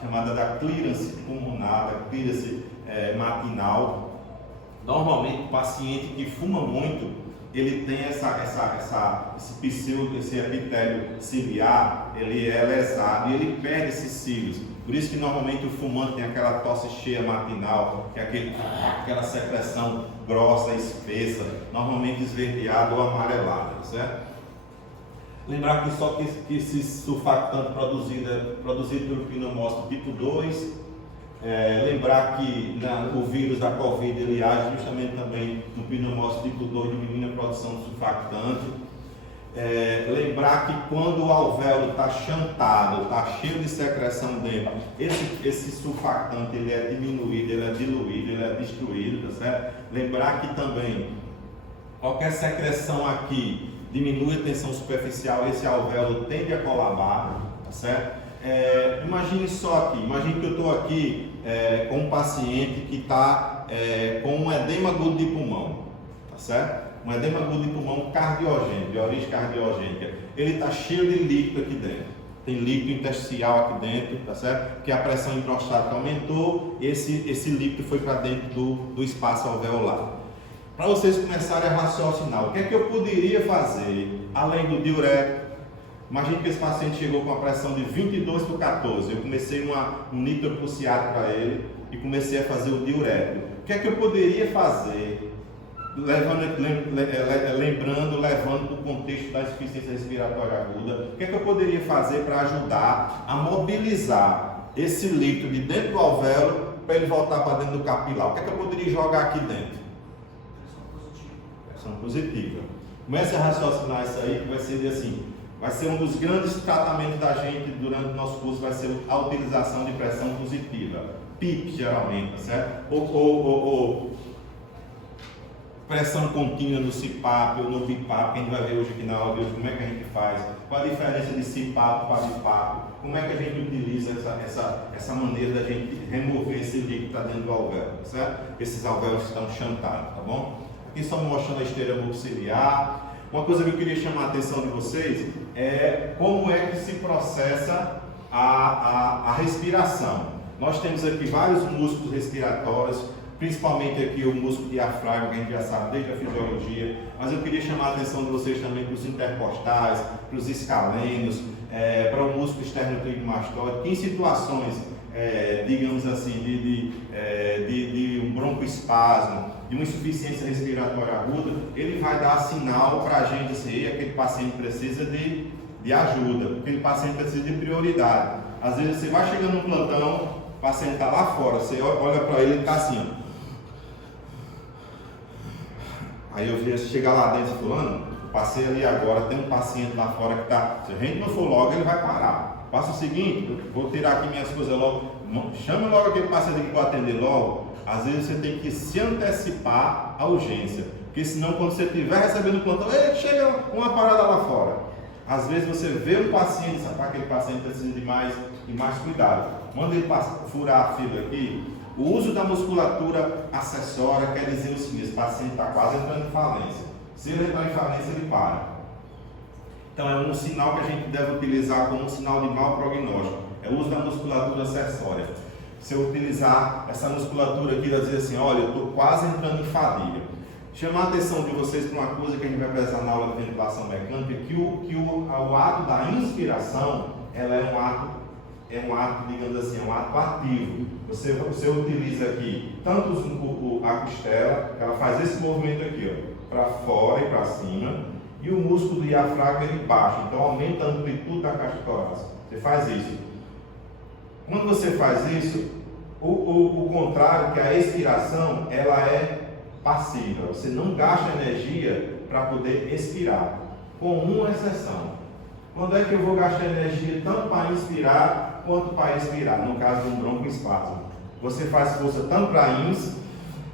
chamada da clearance pulmonar, da clearance matinal. Normalmente o paciente que fuma muito, ele tem esse epitélio ciliar, ele é lesado e ele perde esses cílios. Por isso que normalmente o fumante tem aquela tosse cheia matinal, que é aquela secreção grossa, espessa, normalmente esverdeada ou amarelada, certo? Lembrar que só que esse surfactante produzido é produzido pelo pneumócito tipo 2. Lembrar que o vírus da Covid ele age justamente também no pneumócito tipo 2, diminuindo a produção de surfactante. Lembrar que quando o alvéolo está chantado, está cheio de secreção dentro, esse surfactante ele é diminuído, ele é diluído, ele é destruído, tá certo? Lembrar que também qualquer secreção aqui diminui a tensão superficial, esse alvéolo tende a colabar, tá certo? Imagine só aqui, imagine que eu estou aqui com um paciente que está com um edema agudo de pulmão, tá certo? Um edema agudo de pulmão cardiogênico, de origem cardiogênica. Ele está cheio de líquido aqui dentro. Tem líquido intersticial aqui dentro, tá certo? Porque a pressão introstática aumentou, esse líquido foi para dentro do espaço alveolar. Para vocês começarem a raciocinar, o que é que eu poderia fazer além do diurético? Imagine que esse paciente chegou com a pressão de 22/14. Eu comecei um nitrocruciato para ele e comecei a fazer o diurético. O que é que eu poderia fazer? Levando para o contexto da insuficiência respiratória aguda, o que é que eu poderia fazer para ajudar a mobilizar esse líquido de dentro do alvéolo para ele voltar para dentro do capilar? O que é que eu poderia jogar aqui dentro? Pressão positiva. Comece a raciocinar isso aí, que vai ser assim, vai ser um dos grandes tratamentos da gente durante o nosso curso, vai ser a utilização de pressão positiva, PIP geralmente, tá certo? Ou pressão contínua no CPAP ou no BIPAP, que a gente vai ver hoje aqui na aula de hoje, como é que a gente faz, qual a diferença de CPAP para BIPAP, como é que a gente utiliza essa maneira da gente remover esse líquido para dentro do alvéolo, certo? Esses alvéolos estão chantados, tá bom? Aqui só mostrando a esteira mucociliar. Uma coisa que eu queria chamar a atenção de vocês é como é que se processa a respiração. Nós temos aqui vários músculos respiratórios, principalmente aqui o músculo diafragma, que a gente já sabe desde a fisiologia, mas eu queria chamar a atenção de vocês também para os intercostais, para os escalenos, para o músculo esternocleidomastoide, que em situações, digamos assim, de um broncoespasmo, de uma insuficiência respiratória aguda, ele vai dar sinal para a gente assim, aquele paciente precisa de ajuda, aquele paciente precisa de prioridade. Às vezes você vai chegando no plantão, o paciente está lá fora, você olha para ele e está assim, ó. Aí eu vejo chegar lá dentro e fulano, eu passei ali agora, tem um paciente lá fora que está, se a gente não for logo, ele vai parar. Faça o seguinte, eu vou tirar aqui minhas coisas logo, chama logo aquele paciente aqui para atender logo. Às vezes você tem que se antecipar à urgência, porque senão quando você estiver recebendo o plantão, chega uma parada lá fora. Às vezes você vê um paciente, sabe, aquele paciente precisa de mais cuidado. Manda ele furar a fila aqui. O uso da musculatura acessória quer dizer o seguinte: esse paciente está quase entrando em falência. Se ele entrar em falência, ele para. Então é um sinal que a gente deve utilizar como um sinal de mau prognóstico. É o uso da musculatura acessória. Se eu utilizar essa musculatura aqui, vai dizer assim: olha, eu estou quase entrando em fadiga. Chamar a atenção de vocês para uma coisa que a gente vai precisar na aula de ventilação mecânica, que o ato da inspiração, ela é um ato, digamos assim, é um ato ativo. Você utiliza aqui tanto a costela, ela faz esse movimento aqui, ó, para fora e para cima, e o músculo do diafragma ele baixa, então aumenta a amplitude da caixa torácica. Você faz isso. Quando você faz isso, o contrário, que a expiração, ela é passiva. Você não gasta energia para poder expirar, com uma exceção. Quando é que eu vou gastar energia tanto para inspirar quanto para expirar? No caso de um broncoespasmo. Você faz força tanto para ins,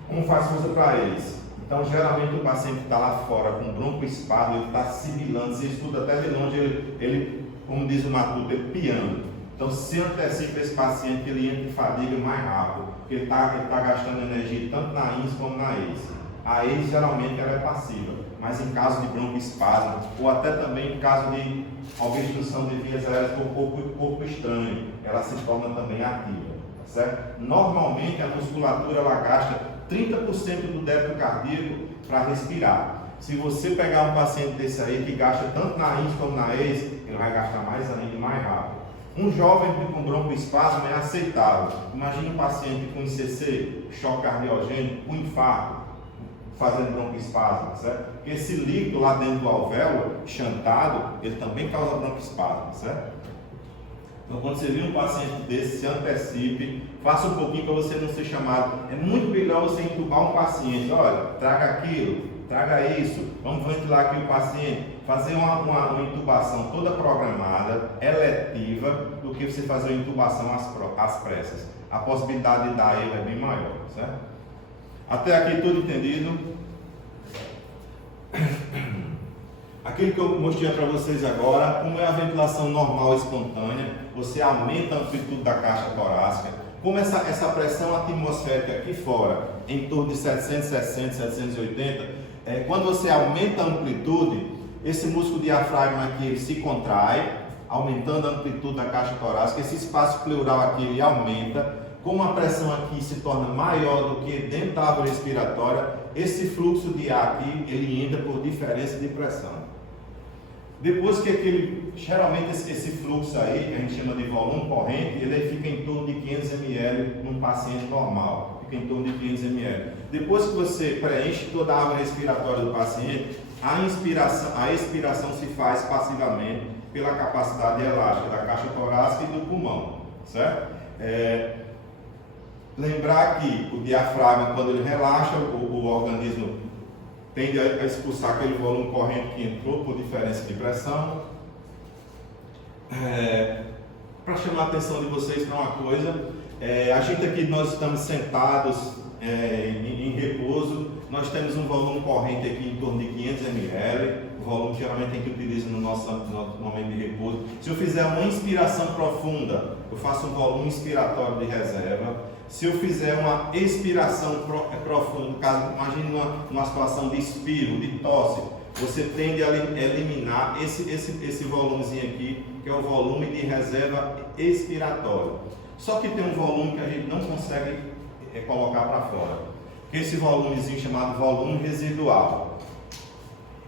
como faz força para ex. Então, geralmente, o paciente que está lá fora com broncoespasmo, ele está sibilando. Você estuda até de longe, ele como diz o Matuto, ele piando. Então, se antecipa esse paciente que ele entra em fadiga mais rápido, porque ele está gastando energia tanto na ins como na ex. A ex, geralmente, ela é passiva, mas em caso de broncoespasmo, ou até também em caso de obstrução de vias aéreas por corpo estranho, ela se torna também ativa, tá certo? Normalmente, a musculatura, ela gasta 30% do débito cardíaco para respirar. Se você pegar um paciente desse aí que gasta tanto na índice como na ex, ele vai gastar mais ainda e mais rápido. Um jovem com broncoespasmo é aceitável. Imagine um paciente com ICC, choque cardiogênico, com infarto, fazendo broncoespasmo, certo? Porque esse líquido lá dentro do alvéolo, chantado, ele também causa broncoespasmo, certo? Então, quando você vir um paciente desse, se antecipe, faça um pouquinho para você não ser chamado. É muito melhor você entubar um paciente. Olha, traga aquilo, traga isso, vamos ventilar aqui o paciente. Fazer uma intubação toda programada, eletiva, do que você fazer uma intubação às pressas. A possibilidade de dar erro é bem maior, certo? Até aqui tudo entendido? Aquilo que eu mostrei para vocês agora, como é a ventilação normal espontânea, você aumenta a amplitude da caixa torácica. Como essa pressão atmosférica aqui fora, em torno de 760, 780, quando você aumenta a amplitude, esse músculo diafragma aqui ele se contrai, aumentando a amplitude da caixa torácica. Esse espaço pleural aqui ele aumenta. Como a pressão aqui se torna maior do que dentro da árvore respiratória, esse fluxo de ar aqui ele entra por diferença de pressão. Depois que geralmente esse fluxo aí, que a gente chama de volume corrente, ele fica em torno de 500 ml num paciente normal, fica em torno de 500 ml. Depois que você preenche toda a árvore respiratória do paciente, a expiração se faz passivamente pela capacidade elástica da caixa torácica e do pulmão, certo? Lembrar que o diafragma, quando ele relaxa, o organismo tende a expulsar aquele volume corrente que entrou por diferença de pressão. Para chamar a atenção de vocês para uma coisa, a gente aqui, nós estamos sentados em repouso, nós temos um volume corrente aqui em torno de 500 ml, o volume geralmente a gente utiliza no nosso momento de repouso. Se eu fizer uma inspiração profunda, eu faço um volume inspiratório de reserva. Se eu fizer uma expiração profunda, no caso, imagine uma situação de espirro, de tosse, você tende a eliminar esse volumezinho aqui, que é o volume de reserva expiratório. Só que tem um volume que a gente não consegue colocar para fora, que é esse volumezinho chamado volume residual.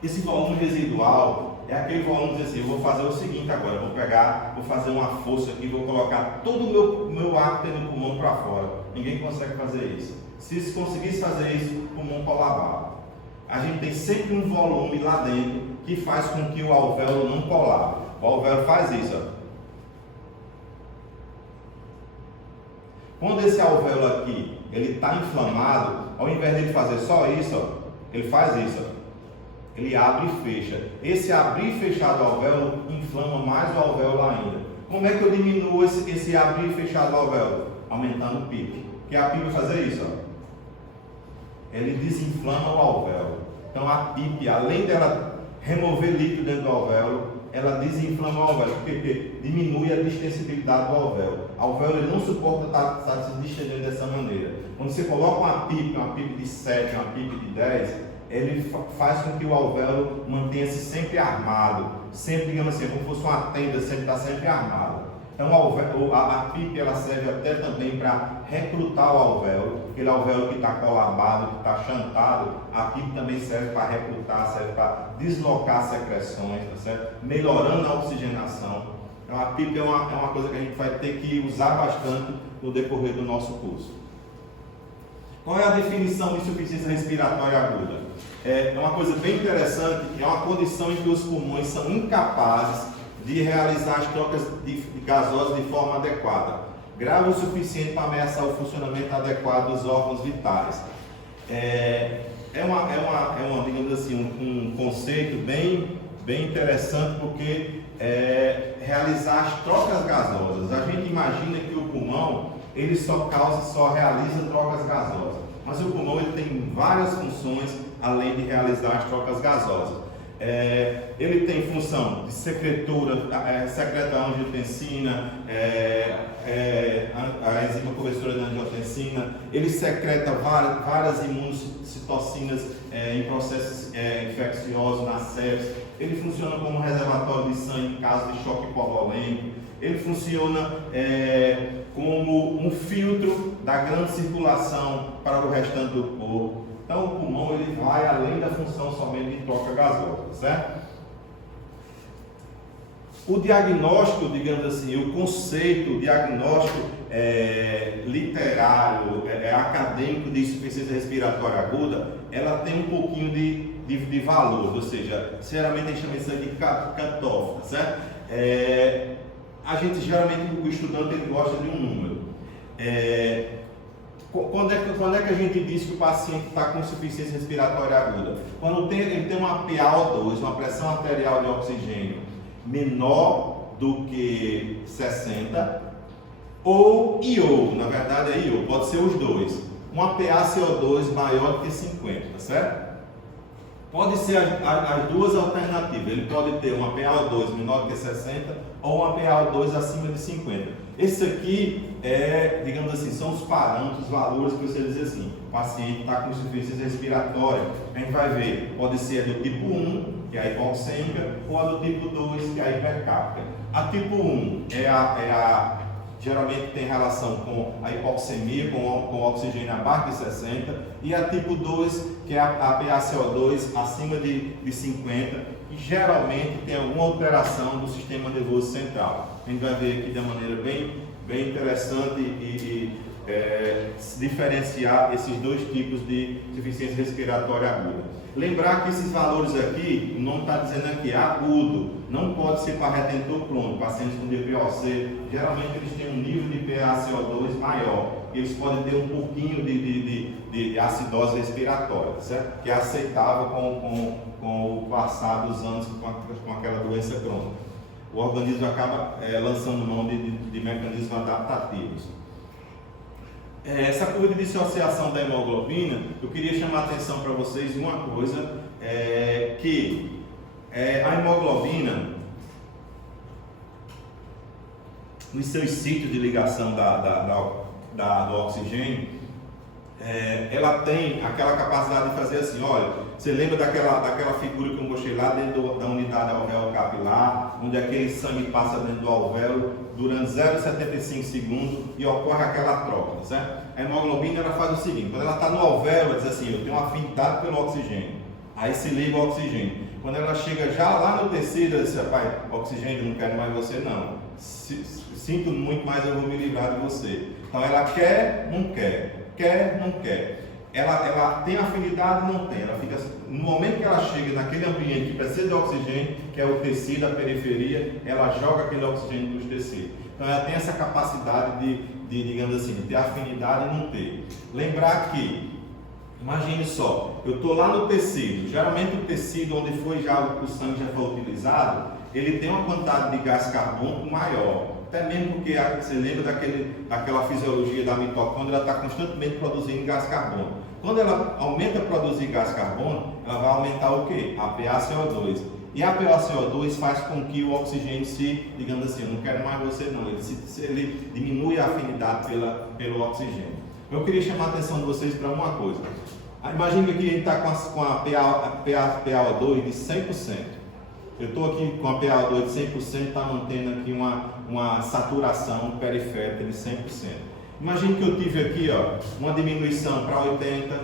Esse volume residual é aquele volume que diz assim, eu vou fazer o seguinte agora, vou fazer uma força aqui, vou colocar todo o meu ar que tem no pulmão para fora. Ninguém consegue fazer isso. Se conseguisse fazer isso, o pulmão colabava. A gente tem sempre um volume lá dentro que faz com que o alvéolo não colabe. O alvéolo faz isso, ó. Quando esse alvéolo aqui, ele está inflamado, ao invés de ele fazer só isso, ó, ele faz isso, ó. Ele abre e fecha. Esse abrir e fechar do alvéolo inflama mais o alvéolo ainda. Como é que eu diminuo esse abrir e fechar do alvéolo? Aumentando o PIP. Que a PIP vai fazer isso, ó. Ele desinflama o alvéolo. Então a PIP, além dela remover líquido dentro do alvéolo, ela desinflama o alvéolo, porque diminui a distensibilidade do alvéolo. O alvéolo ele não suporta estar se distendendo dessa maneira. Quando você coloca uma PIP de 7, uma PIP de 10, ele faz com que o alvéolo mantenha-se sempre armado, sempre, digamos assim, como se fosse uma tenda, está sempre armado. Então a PIP ela serve até também para recrutar o alvéolo, aquele alvéolo que está colabado, que está chantado, a PIP também serve para recrutar, serve para deslocar secreções, tá certo? Melhorando a oxigenação. Então a PIP é uma coisa que a gente vai ter que usar bastante no decorrer do nosso curso. Qual é a definição de insuficiência respiratória aguda? É uma coisa bem interessante, é uma condição em que os pulmões são incapazes de realizar as trocas gasosas de forma adequada, grave o suficiente para ameaçar o funcionamento adequado dos órgãos vitais. Digamos assim, um conceito bem interessante, porque realizar as trocas gasosas. A gente imagina que o pulmão ele só realiza trocas gasosas, mas o pulmão ele tem várias funções além de realizar as trocas gasosas. Ele tem função de secreta angiotensina, a enzima conversora da angiotensina. Ele secreta várias imunocitocinas em processos infecciosos, na sepsis. Ele funciona como reservatório de sangue em caso de choque hipovolêmico. Ele funciona como um filtro da grande circulação para o restante do corpo. Então, o pulmão ele vai além da função somente de troca gasosa, certo? O diagnóstico, digamos assim, o conceito diagnóstico literário, acadêmico de insuficiência respiratória aguda, ela tem um pouquinho de valor, ou seja, sinceramente a gente chama isso de cutoff, certo? A gente geralmente, o estudante ele gosta de um número. Quando é que a gente diz que o paciente está com insuficiência respiratória aguda? Quando ele tem uma PaO2, uma pressão arterial de oxigênio menor do que 60, ou IO, na verdade é IO, pode ser os dois. Uma PaCO2 maior do que 50, certo? Pode ser as duas alternativas, ele pode ter uma PaO2 menor do que 60 ou uma PaO2 acima de 50. Esse aqui digamos assim, são os parâmetros, os valores que você diz assim, o paciente está com insuficiência respiratória, a gente vai ver, pode ser do tipo 1, que é a hipoxêmica, ou a do tipo 2, que é a hipercápnica. A tipo 1 geralmente tem relação com a hipoxemia, com o oxigênio abaixo de 60, e a tipo 2, que é a PaCO2 acima de 50, e geralmente tem alguma alteração do sistema nervoso central. A gente vai ver aqui de uma maneira bem interessante e diferenciar esses dois tipos de insuficiência respiratória aguda. Lembrar que esses valores aqui, o nome está dizendo aqui, agudo, não pode ser para retentor crônico. Pacientes com DPOC, geralmente eles têm um nível de PaCO2 maior, eles podem ter um pouquinho de acidose respiratória, certo? Que é aceitável com o passar dos anos com aquela doença crônica. O organismo acaba lançando mão de mecanismos adaptativos. Essa curva de dissociação da hemoglobina, eu queria chamar a atenção para vocês de uma coisa, que a hemoglobina, nos seus sítios de ligação do oxigênio, ela tem aquela capacidade de fazer assim, olha, você lembra daquela figura que eu mostrei lá dentro da unidade alvéolo capilar, onde aquele sangue passa dentro do alvéolo durante 0,75 segundos e ocorre aquela troca, certo? A hemoglobina ela faz o seguinte, quando ela está no alvéolo, ela diz assim, eu tenho uma afinidade pelo oxigênio, aí se liga o oxigênio. Quando ela chega já lá no tecido, ela diz, pai, oxigênio, não quero mais você não, sinto muito, mais eu vou me livrar de você. Então ela quer, não quer. Ela tem afinidade, não tem. Ela fica, no momento que ela chega naquele ambiente que precisa de oxigênio, que é o tecido, a periferia, ela joga aquele oxigênio dos tecidos. Então ela tem essa capacidade digamos assim, de ter afinidade e não ter. Lembrar que, imagine só, eu estou lá no tecido, geralmente o tecido onde o sangue já foi utilizado, ele tem uma quantidade de gás carbônico maior. Até mesmo porque você lembra daquela fisiologia da mitocôndria, ela está constantemente produzindo gás carbônico. Quando ela aumenta a produzir gás carbônico, ela vai aumentar o quê? A PaCO2. E a PaCO2 faz com que o oxigênio digamos assim, eu não quero mais você não, ele diminui a afinidade pelo oxigênio. Eu queria chamar a atenção de vocês para uma coisa. Imagine que aqui a gente está com a PaO2 de 100%. Eu estou aqui com a PaO2 de 100%, está mantendo aqui uma saturação periférica de 100%. Imagine que eu tive aqui uma diminuição para 80,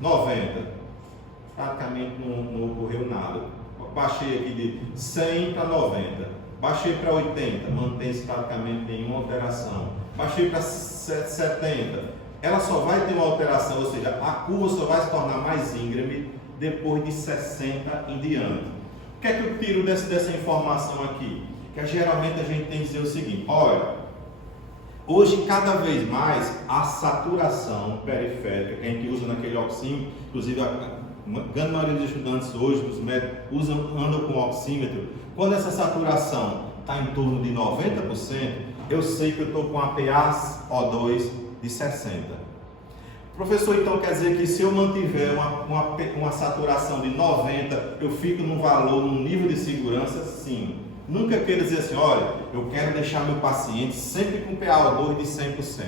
90, praticamente não ocorreu nada. Baixei aqui de 100 para 90, baixei para 80, mantém-se praticamente nenhuma alteração. Baixei para 70, ela só vai ter uma alteração, ou seja, a curva só vai se tornar mais íngreme depois de 60 em diante. O que é que eu tiro dessa informação aqui? Que geralmente a gente tem que dizer o seguinte, olha, hoje cada vez mais a saturação periférica que a gente usa naquele oxímetro, inclusive a grande maioria dos estudantes hoje, dos médicos, andam com oxímetro, quando essa saturação está em torno de 90%, eu sei que eu estou com a PaO2 de 60%. Professor, então quer dizer que se eu mantiver uma saturação de 90, eu fico num valor, num nível de segurança? Sim. Nunca queira dizer assim, olha, eu quero deixar meu paciente sempre com PaO2 de 100%.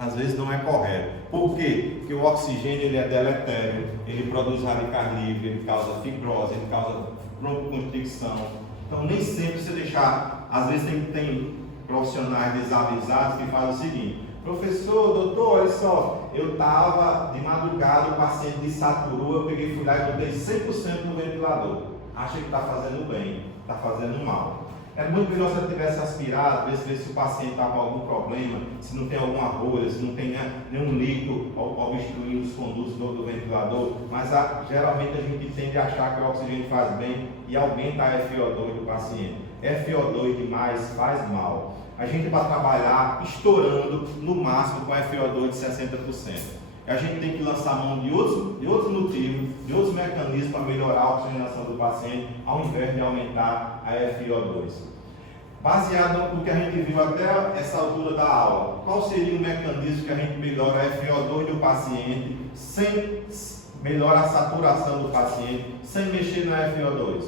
Às vezes não é correto. Por quê? Porque o oxigênio ele é deletério, ele produz radicais livres, ele causa fibrose, ele causa broncoconstricção. Então nem sempre você deixar, às vezes tem profissionais desavisados que fazem o seguinte: professor, doutor, olha só, eu estava de madrugada, o paciente desaturou, eu peguei, fui lá e botei 100% no ventilador. Acha que está fazendo bem, está fazendo mal. É muito melhor se eu tivesse aspirado, ver se o paciente está com algum problema, se não tem alguma bolha, se não tem nenhum líquido obstruindo os condutos do ventilador, mas geralmente a gente tende a achar que o oxigênio faz bem e aumenta a FiO2 do paciente. FiO2 demais faz mal. A gente vai trabalhar estourando no máximo com FiO2 de 60%. A gente tem que lançar mão de outros motivos, de outros mecanismos para melhorar a oxigenação do paciente, ao invés de aumentar a FiO2. Baseado no que a gente viu até essa altura da aula, qual seria o mecanismo que a gente melhora a FiO2 do paciente, sem melhorar a saturação do paciente, sem mexer na FiO2?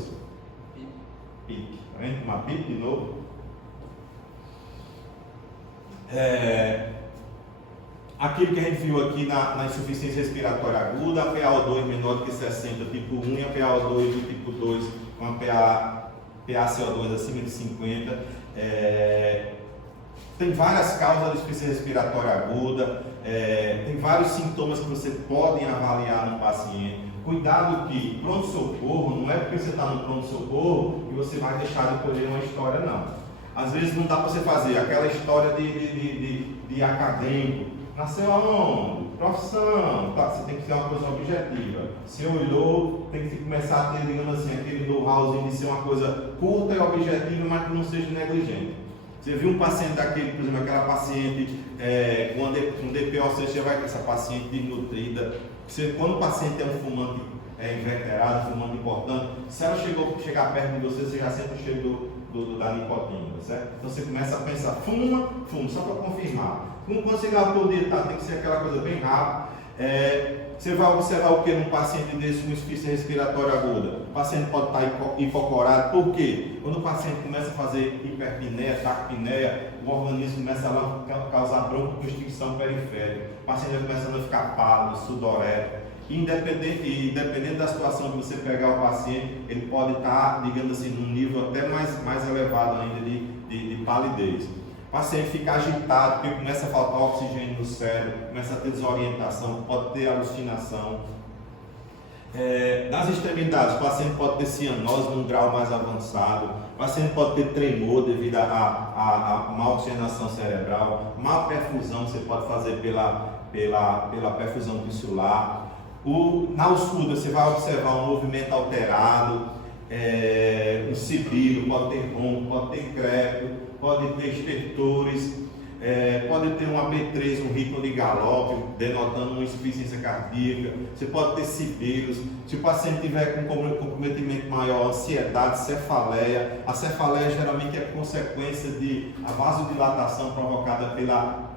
PIC. Tá vendo? Uma PIC de novo. Aquilo que a gente viu aqui na insuficiência respiratória aguda, a PaO2 menor do que 60, tipo 1, e a PaO2 do tipo 2, com a PaCO2 acima de 50. Tem várias causas de insuficiência respiratória aguda, tem vários sintomas que você pode avaliar no paciente. Cuidado que pronto-socorro, não é porque você está no pronto-socorro que você vai deixar de colher uma história, não. Às vezes não dá para você fazer aquela história de acadêmico. Nasceu aonde? Profissão, tá? Você tem que ser uma coisa objetiva. Se olhou, tem que começar a ter, digamos assim, aquele know-howzinho de ser uma coisa curta e objetiva, mas que não seja negligente. Você viu um paciente daquele, por exemplo, aquela paciente com DPOC, você vai ter essa paciente desnutrida. Quando o paciente é um fumante inveterado, fumante importante, se ela chegar perto de você, você já sente o cheiro da nicotina, certo? Então você começa a pensar, fuma, só para confirmar. Quando você vai poder, tem que ser aquela coisa bem rápida. Você vai observar o que num paciente desse com insuficiência respiratória aguda? O paciente pode estar hipocorado. Por quê? Quando o paciente começa a fazer hiperpneia, taquipneia, o organismo começa a causar broncoconstricção periférica. O paciente vai começando a ficar pálido, sudorético. Independente da situação que você pegar o paciente, ele pode estar, digamos assim, num nível até mais elevado ainda de palidez. O paciente fica agitado, porque começa a faltar oxigênio no cérebro, começa a ter desorientação, pode ter alucinação. Nas extremidades, o paciente pode ter cianose num grau mais avançado, o paciente pode ter tremor devido à má oxigenação cerebral, má perfusão, você pode fazer pela perfusão tissular. Na ausculta, você vai observar um movimento alterado, um sibilo, pode ter ronco, pode ter crepe, pode ter estertores, pode ter um AB3, um ritmo de galope, denotando uma insuficiência cardíaca. Você pode ter sibilos. Se o paciente tiver com comprometimento maior, ansiedade, cefaleia. A cefaleia geralmente é consequência de a vasodilatação provocada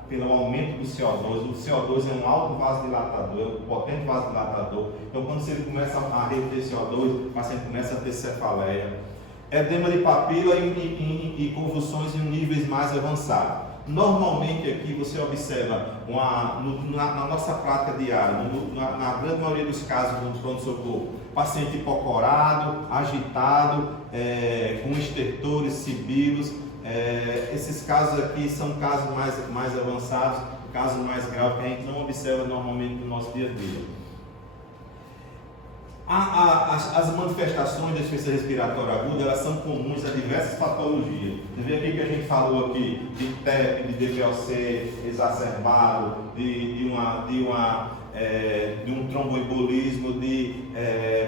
pelo aumento do CO2. O CO2 é um alto vasodilatador, é um potente vasodilatador. Então, quando você começa a reter CO2, o paciente começa a ter cefaleia. Edema de papila e convulsões em níveis mais avançados. Normalmente aqui você observa na nossa prática diária, na grande maioria dos casos no pronto-socorro, paciente hipocorado, agitado, com estertores, sibilos. Esses casos aqui são casos mais avançados, casos mais graves que a gente não observa normalmente no nosso dia a dia. As manifestações da insuficiência respiratória aguda, elas são comuns a diversas patologias. Você vê aqui que a gente falou aqui de TEP, de DPOC exacerbado, de um tromboembolismo,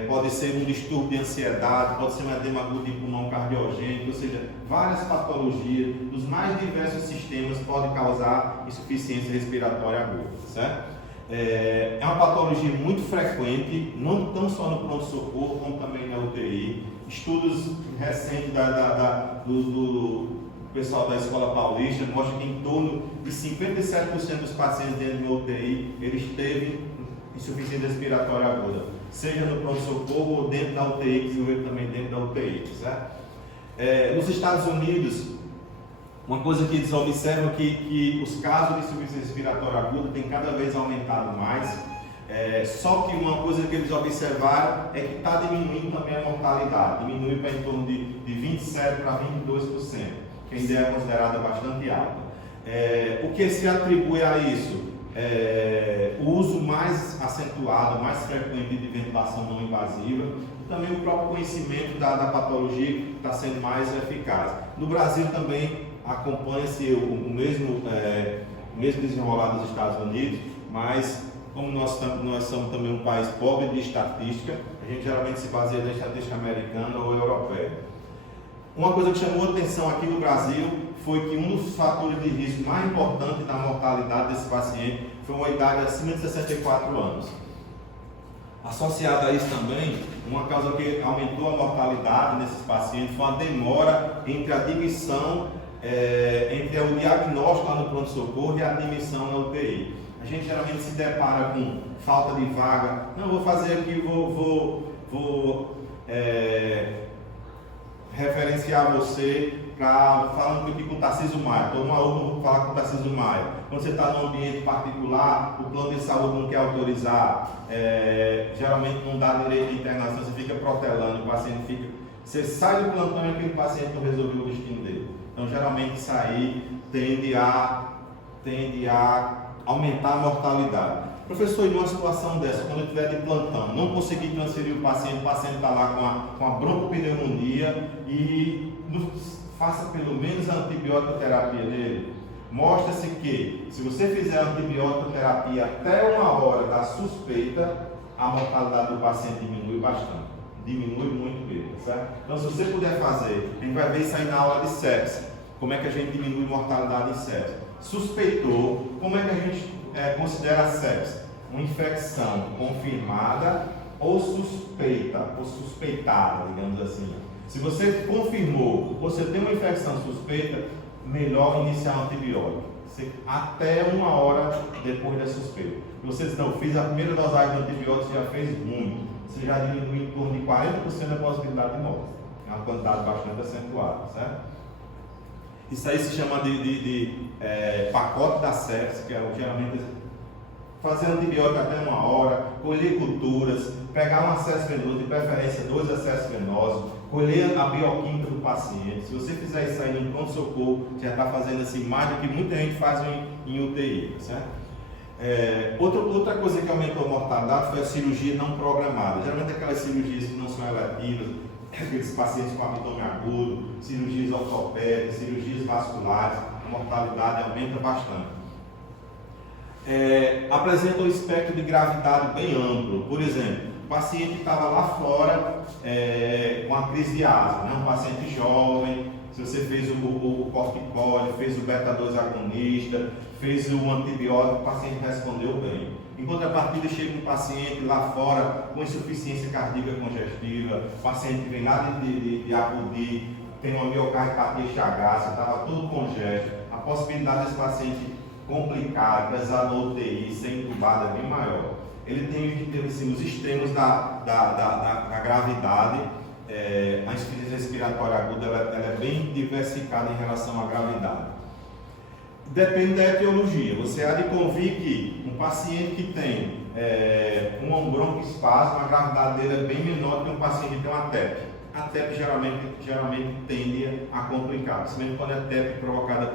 pode ser um distúrbio de ansiedade, pode ser um edema agudo de pulmão cardiogênico, ou seja, várias patologias dos mais diversos sistemas podem causar insuficiência respiratória aguda, certo? É uma patologia muito frequente, não tão só no pronto-socorro, como também na UTI. Estudos recentes do pessoal da Escola Paulista, mostra que em torno de 57% dos pacientes dentro de UTI, eles teve insuficiência respiratória aguda, seja no pronto-socorro ou dentro da UTI, que desenvolveu também dentro da UTI, certo? Nos Estados Unidos, uma coisa que eles observam é que os casos de insuficiência respiratória aguda têm cada vez aumentado mais, só que uma coisa que eles observaram é que está diminuindo também a mortalidade, diminui para em torno de 27% para 22%, que ainda é considerada bastante alta. O que se atribui a isso? O uso mais acentuado, mais frequente de ventilação não invasiva, e também o próprio conhecimento da patologia que está sendo mais eficaz. No Brasil também acompanha-se o mesmo desenrolar dos Estados Unidos, mas como nós somos também um país pobre de estatística, a gente geralmente se baseia na estatística americana ou europeia. Uma coisa que chamou a atenção aqui no Brasil foi que um dos fatores de risco mais importantes da mortalidade desse paciente foi uma idade acima de 64 anos. Associado a isso também, uma causa que aumentou a mortalidade nesses pacientes foi a demora entre a admissão, entre o diagnóstico lá no pronto-socorro e a admissão na UTI. A gente geralmente se depara com falta de vaga. Não, vou fazer aqui, vou referenciar você falando aqui com o Tarcísio Maia. Estou numa urna, vou falar com o Tarcísio Maia. Quando você está num ambiente particular, o plano de saúde não quer autorizar, geralmente não dá direito de internação, você fica protelando, o paciente fica. Você sai do plantão e aquele paciente não resolveu o destino dele. Então, geralmente, isso aí tende a aumentar a mortalidade. Professor, em uma situação dessa, quando eu estiver de plantão, não conseguir transferir o paciente está lá com a broncopneumonia e faça pelo menos a antibiótico-terapia dele. Mostra-se que, se você fizer a antibiótico-terapia até 1 hora da suspeita, a mortalidade do paciente diminui bastante. Diminui muito mesmo, certo? Então, se você puder fazer, a gente vai ver isso aí na aula de sepse. Como é que a gente diminui a mortalidade em sepse? Suspeitou, como é que a gente considera a sepse? Uma infecção confirmada ou suspeita, ou suspeitada, digamos assim. Se você confirmou, você tem uma infecção suspeita, melhor iniciar um antibiótico. Até 1 hora depois da suspeita. Você diz, não, fiz a primeira dosagem do antibiótico, já fez muito. Você já diminui em torno de 40% da possibilidade de morte. É uma quantidade bastante acentuada, certo? Isso aí se chama de pacote da sepse, que é geralmente fazer antibiótico até 1 hora, colher culturas, pegar um acesso venoso, de preferência 2 acessos venosos, colher a bioquímica do paciente. Se você fizer isso aí no pronto-socorro, já está fazendo assim mais do que muita gente faz em UTI, certo? Outra coisa que aumentou a mortalidade foi a cirurgia não programada. Geralmente aquelas cirurgias que não são eletivas, aqueles pacientes com abdômen agudo, cirurgias ortopédicas, cirurgias vasculares, a mortalidade aumenta bastante. Apresenta um espectro de gravidade bem amplo. Por exemplo, o paciente estava lá fora com a crise de asma, né? Um paciente jovem, se você fez o corticóide, fez o beta-2 agonista, fez o antibiótico, o paciente respondeu bem. Em contrapartida, chega um paciente lá fora com insuficiência cardíaca congestiva, o paciente vem lá de acudir, tem uma miocardiopatia chagácea, estava tudo congesto, a possibilidade desse paciente complicado, precisar da UTI, ser entubado é bem maior. Ele tem assim, os extremos da gravidade, a insuficiência respiratória aguda ela é bem diversificada em relação à gravidade. Depende da etiologia. Você há de convir que um paciente que tem um broncoespasmo, a gravidade dele é bem menor que um paciente que tem uma TEP. A TEP geralmente tende a complicar, principalmente quando é TEP provocada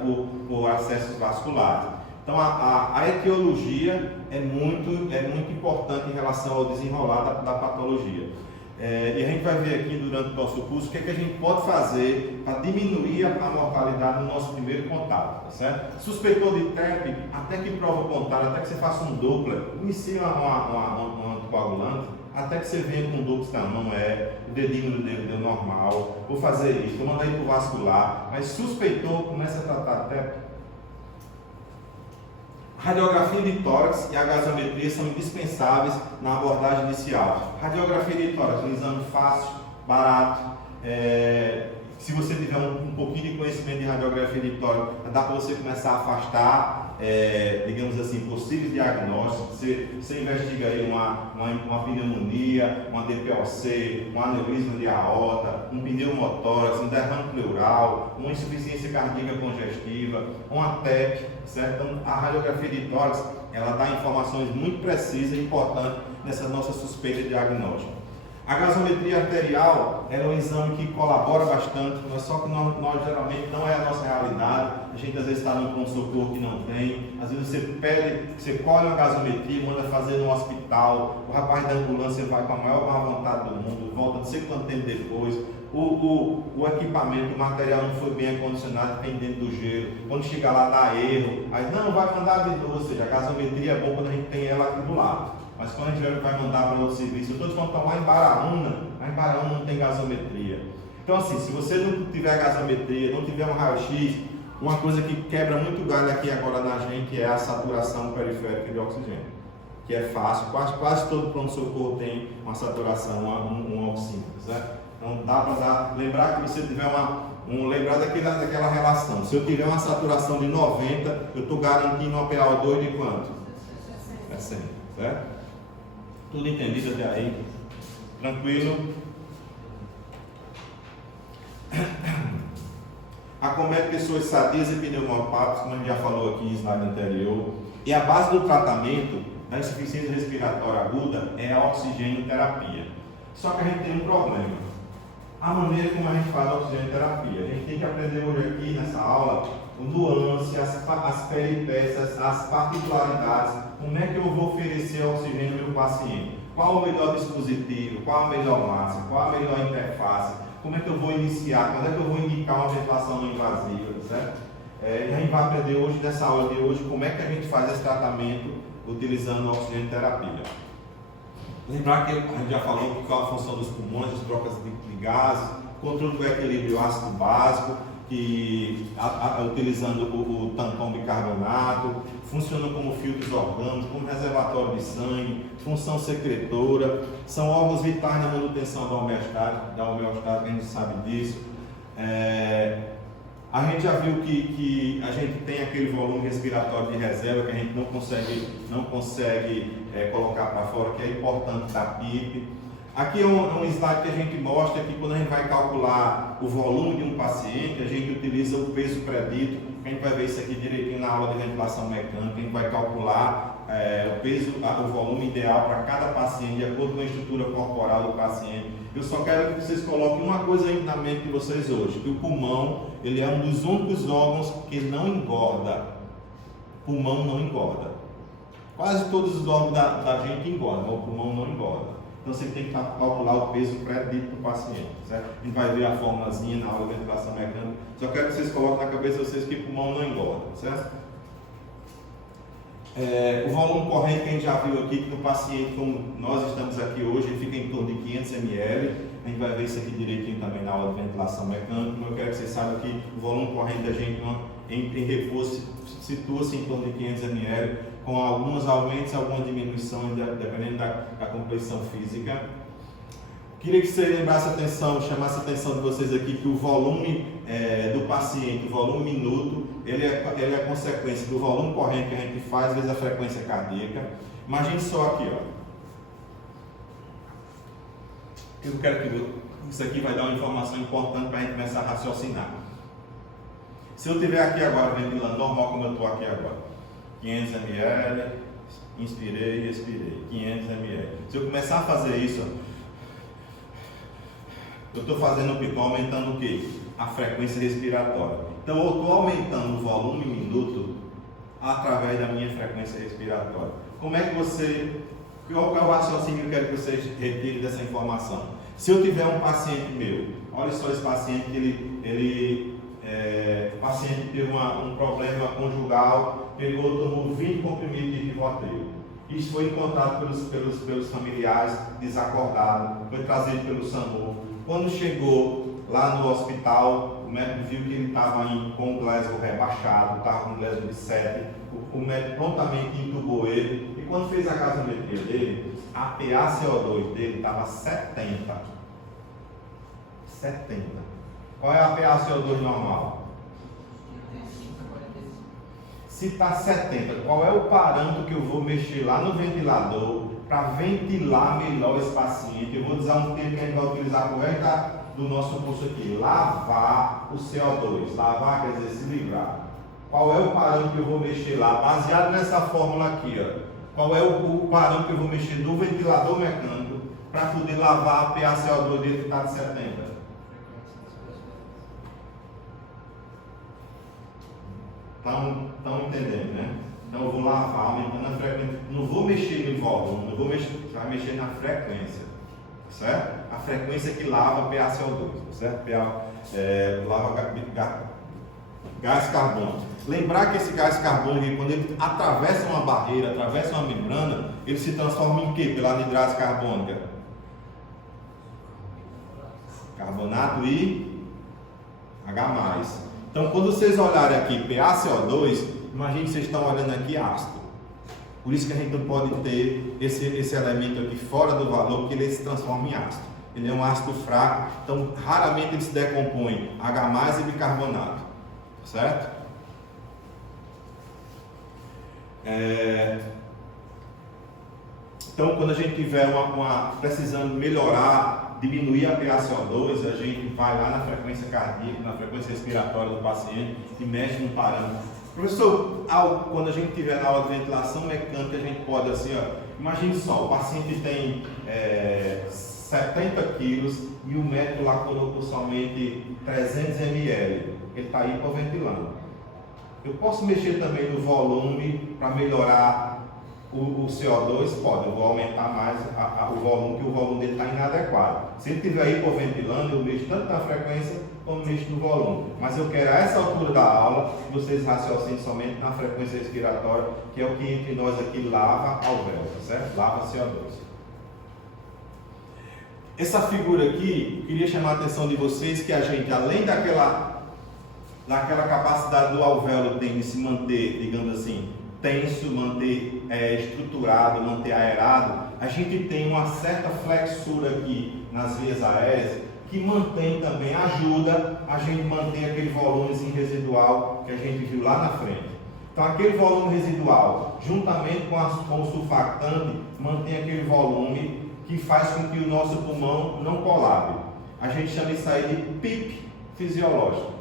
por acessos vasculares. Então a etiologia é muito importante em relação ao desenrolar da patologia. E a gente vai ver aqui durante o nosso curso o que a gente pode fazer para diminuir a mortalidade no nosso primeiro contato, tá certo? Suspeitou de TEP, até que prova o contrário, até que você faça um Doppler, inicie um anticoagulante, até que você venha com um Doppler, não é, o dedinho deu normal, vou fazer isso, vou mandar ir para o vascular, mas suspeitou, começa a tratar a TEP. Radiografia de tórax e a gasometria são indispensáveis na abordagem inicial. Radiografia de tórax, um exame fácil, barato, Se você tiver um pouquinho de conhecimento de radiografia de tórax, dá para você começar a afastar, digamos assim, possíveis diagnósticos. Você investiga aí uma pneumonia, uma DPOC, um aneurisma de aorta, um pneumotórax, um derrame pleural, uma insuficiência cardíaca congestiva, uma TEP, certo? Então, a radiografia de tórax, ela dá informações muito precisas e importantes nessa nossa suspeita diagnóstica. A gasometria arterial é um exame que colabora bastante, mas só que nós geralmente não é a nossa realidade. A gente às vezes está num pronto-socorro que não tem, às vezes você colhe uma gasometria, manda fazer no hospital, o rapaz da ambulância vai com a maior má vontade do mundo, volta não sei quanto tempo depois, o equipamento, o material não foi bem acondicionado, tem dentro do gelo, quando chega lá dá erro, aí não, vai mandar de novo, ou seja, a gasometria é bom quando a gente tem ela aqui do lado. Mas quando a gente vai mandar para outro serviço, eu estou te falando lá em Baraúna, não tem gasometria. Então assim, se você não tiver gasometria, não tiver um raio-x, uma coisa que quebra muito galho aqui agora na gente é a saturação periférica de oxigênio, que é fácil, quase todo pronto-socorro tem uma saturação, um oxímetro, certo? Então dá para lembrar que você tiver lembrar daquela relação. Se eu tiver uma saturação de 90, eu estou garantindo uma PaO2 de quanto? 60, certo? Tudo entendido até aí? Tranquilo? Acomete pessoas sadias e pneumopáticas, como a gente já falou aqui no slide anterior. E a base do tratamento da insuficiência respiratória aguda é a oxigenoterapia. Só que a gente tem um problema. A maneira como a gente faz a oxigenoterapia. A gente tem que aprender hoje aqui nessa aula o nuance, as peripécias, as particularidades. Como é que eu vou oferecer oxigênio ao meu paciente? Qual o melhor dispositivo? Qual a melhor massa? Qual a melhor interface? Como é que eu vou iniciar? Quando é que eu vou indicar uma ventilação não invasiva? Certo? A gente vai aprender hoje, nessa aula de hoje, como é que a gente faz esse tratamento utilizando a oxigenoterapia. Lembrar que a gente já falou qual a função dos pulmões, as trocas de gases, controle do equilíbrio ácido básico, que utilizando o tampão bicarbonato, funciona como filtros orgânicos, como reservatório de sangue, função secretora, são órgãos vitais na manutenção da homeostase, a gente sabe disso. A gente já viu que a gente tem aquele volume respiratório de reserva que a gente não consegue colocar para fora, que é importante da PIP. Aqui é um slide que a gente mostra que quando a gente vai calcular o volume de um paciente, a gente utiliza o peso predito. A gente vai ver isso aqui direitinho na aula de ventilação mecânica. A gente vai calcular o volume ideal para cada paciente, de acordo com a estrutura corporal do paciente. Eu só quero que vocês coloquem uma coisa aí na mente de vocês hoje, que o pulmão ele é um dos únicos órgãos que não engorda. O pulmão não engorda. Quase todos os órgãos da gente engordam, mas o pulmão não engorda. Então você tem que calcular o peso predito do paciente, certo? A gente vai ver a formulazinha na aula de ventilação mecânica. Só quero que vocês coloquem na cabeça de vocês que o pulmão não engorda, certo? O volume corrente que a gente já viu aqui, que no paciente, como nós estamos aqui hoje, ele fica em torno de 500 ml. A gente vai ver isso aqui direitinho também na aula de ventilação mecânica. Eu quero que vocês saibam que o volume corrente da gente em repouso situa-se em torno de 500 ml, com alguns aumentos e algumas diminuições, dependendo da composição física. Queria que você lembrasse atenção, chamasse a atenção de vocês aqui que o volume do paciente, o volume minuto, ele é consequência do volume corrente que a gente faz vezes a frequência cardíaca. Imagine só aqui, ó. Eu quero que isso aqui vai dar uma informação importante para a gente começar a raciocinar. Se eu estiver aqui agora ventilando normal como eu estou aqui agora, 500 ml, inspirei e expirei, 500 ml. Se eu começar a fazer isso, eu estou fazendo o que? Estou aumentando o que? A frequência respiratória. Então eu estou aumentando o volume minuto através da minha frequência respiratória. Como é que qual é o raciocínio que eu quero que vocês retirem dessa informação? Se eu tiver um paciente meu, olha só esse paciente, o paciente teve um problema conjugal, tomou 20 comprimidos de Rivotril. Isso foi encontrado pelos familiares desacordados, foi trazido pelo SAMU. Quando chegou lá no hospital, o médico viu que ele estava com o Glasgow rebaixado, estava com o Glasgow de 7, o médico prontamente intubou ele, e quando fez a gasometria dele, a PaCO2 dele estava 70. Qual é a PaCO2 normal? Se está 70, qual é o parâmetro que eu vou mexer lá no ventilador para ventilar melhor esse paciente? Eu vou usar um termo que a gente vai utilizar por resto do nosso curso aqui: lavar o CO2. Lavar quer dizer se livrar. Qual é o parâmetro que eu vou mexer lá? Baseado nessa fórmula aqui, ó. Qual é o parâmetro que eu vou mexer no ventilador mecânico para poder lavar a PaCO2 dele que está de 70? Estão entendendo, né? Então eu vou lavar, aumentando a frequência. Não vou mexer no volume, não vou mexer, vai mexer na frequência, certo? A frequência que lava PaCO2, certo? Lava gás carbônico. Lembrar que esse gás carbônico, quando ele atravessa uma barreira, atravessa uma membrana, ele se transforma em quê? Pela anidrase carbônica? Carbonato e H+. Então, quando vocês olharem aqui PaCO2, imagine que vocês estão olhando aqui ácido. Por isso que a gente não pode ter esse elemento aqui fora do valor, porque ele se transforma em ácido. Ele é um ácido fraco, então raramente ele se decompõe H+ e bicarbonato, certo? Então, quando a gente tiver precisando melhorar, diminuir a PaCO2, a gente vai lá na frequência cardíaca, na frequência respiratória do paciente e mexe no parâmetro. Professor, quando a gente tiver na aula de ventilação mecânica, a gente pode assim, ó, imagine só, o paciente tem 70 quilos e o médico lá colocou somente 300 ml, ele está hipoventilando. Eu posso mexer também no volume para melhorar o CO2? Pode, eu vou aumentar mais o volume, que o volume dele está inadequado. Se ele estiver hipoventilando, eu mexo tanto na frequência como mexo no volume. Mas eu quero a essa altura da aula que vocês raciocinem somente na frequência respiratória, que é o que entre nós aqui lava alvéolo, certo? Lava CO2. Essa figura aqui, eu queria chamar a atenção de vocês que a gente, além daquela capacidade do alvéolo tem de se manter, digamos assim, tenso, manter estruturado, manter aerado, a gente tem uma certa flexura aqui nas vias aéreas que mantém também, ajuda a gente manter aquele volume residual que a gente viu lá na frente. Então aquele volume residual, juntamente com o surfactante, mantém aquele volume que faz com que o nosso pulmão não colabe. A gente chama isso aí de PIP fisiológico.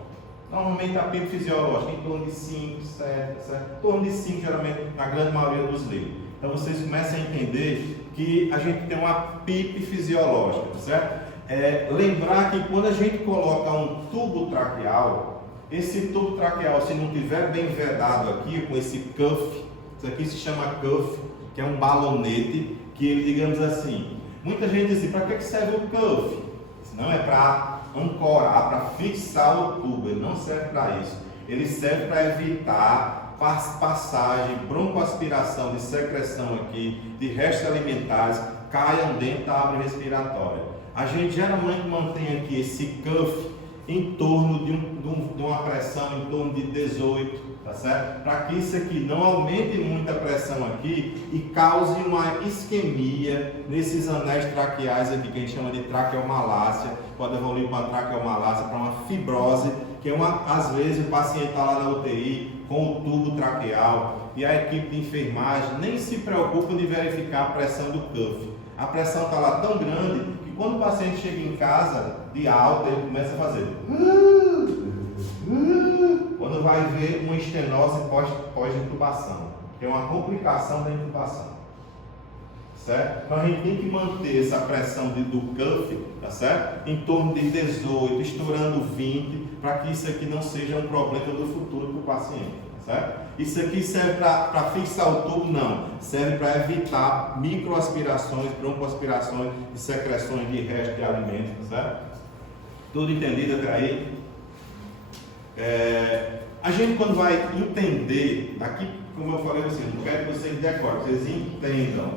Normalmente a PIP fisiológica em torno de 5, 7, em torno de 5 geralmente na grande maioria dos livros. Então vocês começam a entender que a gente tem uma PIP fisiológica, certo? Lembrar que quando a gente coloca um tubo traqueal, esse tubo traqueal, se não tiver bem vedado aqui com esse cuff, isso aqui se chama cuff, que é um balonete, que ele, digamos assim, muita gente diz assim, para que serve o cuff? Não é para ancorar, para fixar o tubo, ele não serve para isso. Ele serve para evitar passagem, broncoaspiração de secreção aqui, de restos alimentares, caiam dentro da árvore respiratória. A gente geralmente mantém aqui esse cuff em torno de uma pressão em torno de 18, tá certo? Para que isso aqui não aumente muito a pressão aqui e cause uma isquemia nesses anéis traqueais aqui, que a gente chama de traqueomalácia, pode evoluir para traqueomalácia, para uma fibrose, que é às vezes o paciente está lá na UTI com o tubo traqueal e a equipe de enfermagem nem se preocupa de verificar a pressão do cuff. A pressão está lá tão grande que quando o paciente chega em casa de alta, ele começa a fazer quando vai ver uma estenose pós-intubação, que é uma complicação da intubação, certo? Então a gente tem que manter essa pressão do cuff, tá certo? Em torno de 18, estourando 20, para que isso aqui não seja um problema do futuro para o paciente, certo? Isso aqui serve para fixar o tubo? Não, serve para evitar microaspirações, broncoaspirações e secreções de restos de alimentos, certo? Tudo entendido até aí? A gente, quando vai entender, aqui, como eu falei assim, não quero que vocês decorem, vocês entendam.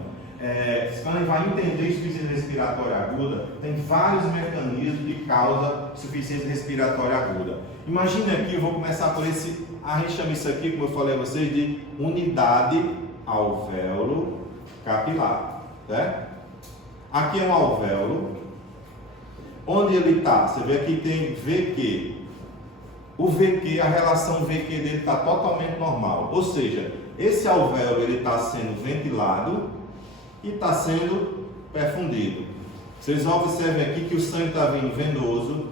Quando a gente vai entender insuficiência respiratória aguda, tem vários mecanismos que causam insuficiência respiratória aguda. Imagine aqui, eu vou começar por esse, a gente chama isso aqui, como eu falei a vocês, de unidade alvéolo capilar, certo? Aqui é um alvéolo. Onde ele está? Você vê aqui tem VQ. O VQ, a relação VQ dele está totalmente normal. Ou seja, esse alvéolo ele está sendo ventilado e está sendo perfundido. Vocês observem aqui que o sangue está vindo venoso,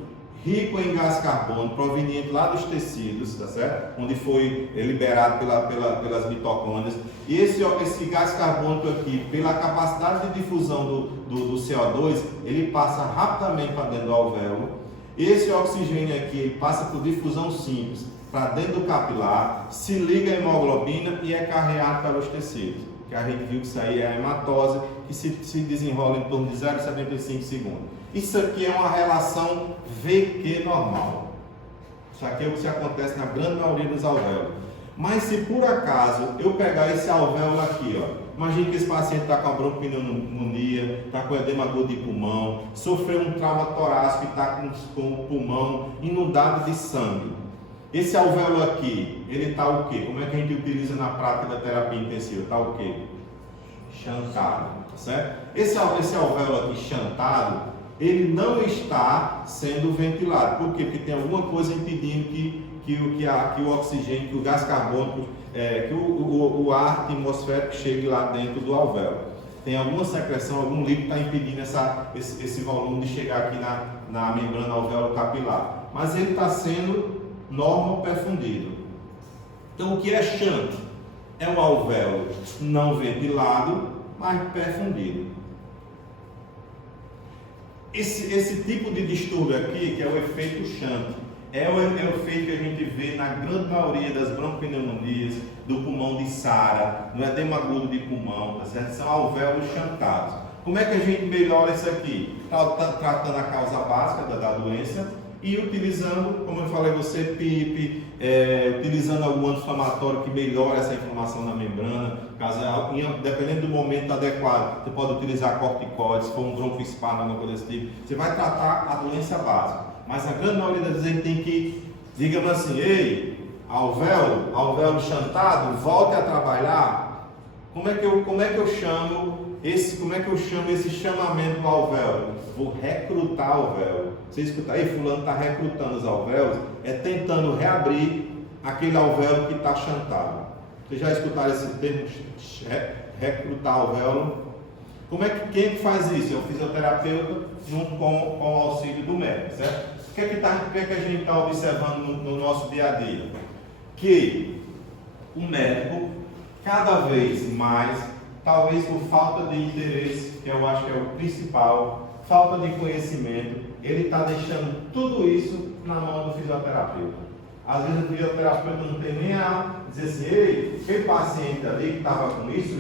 rico em gás carbônico, proveniente lá dos tecidos, tá certo? Onde foi liberado pelas mitocôndrias. E esse gás carbônico aqui, pela capacidade de difusão do CO2, ele passa rapidamente para dentro do alvéolo. Esse oxigênio aqui, ele passa por difusão simples para dentro do capilar, se liga à hemoglobina e é carreado pelos tecidos. Que a gente viu que isso aí é a hematose, que se desenrola em torno de 0,75 segundos. Isso aqui é uma relação VQ normal. Isso aqui é o que acontece na grande maioria dos alvéolos. Mas se por acaso eu pegar esse alvéolo aqui, ó, imagine que esse paciente está com a bronquipneumonia, está com edema agudo de pulmão, sofreu um trauma torácico e está com o pulmão inundado de sangue. Esse alvéolo aqui, ele está o quê? Como é que a gente utiliza na prática da terapia intensiva? Está o quê? Chantado, tá certo? Esse alvéolo aqui chantado, ele não está sendo ventilado. Por quê? Porque tem alguma coisa impedindo que o oxigênio, que o gás carbônico, que o ar atmosférico chegue lá dentro do alvéolo. Tem alguma secreção, algum líquido está impedindo esse volume de chegar aqui na membrana alvéolo capilar. Mas ele está sendo normal perfundido. Então o que é shunt? É um alvéolo não ventilado, mas perfundido. Esse tipo de distúrbio aqui, que é o efeito shunt, é o efeito que a gente vê na grande maioria das bronquipneumonias, do pulmão de SARA, no edema agudo de pulmão, tá certo? São alvéolos shuntados. Como é que a gente melhora isso aqui? Tratando a causa básica da doença e utilizando, como eu falei a você, PIP, utilizando algum anti-inflamatório que melhora essa inflamação na membrana. Caso, dependendo do momento adequado, você pode utilizar corticoides, se for um broncoespasmo, alguma coisa desse tipo. Você vai tratar a doença básica. Mas a grande maioria das vezes a gente tem que, digamos assim, ei, alvéolo chantado, volte a trabalhar. Como é que eu chamo esse chamamento do alvéolo? Vou recrutar alvéolo. Você escuta aí, fulano está recrutando os alvéolos, é tentando reabrir aquele alvéolo que está chantado. Vocês já escutaram esse termo, recrutar alvéolo? Quem que faz isso? É o fisioterapeuta junto com o auxílio do médico, certo? O que é que a gente está observando no nosso dia a dia? Que o médico, cada vez mais, talvez por falta de interesse, que eu acho que é o principal, falta de conhecimento, ele está deixando tudo isso na mão do fisioterapeuta. Às vezes o fisioterapeuta não tem nem a dizer assim, ei, aquele paciente ali que estava com isso,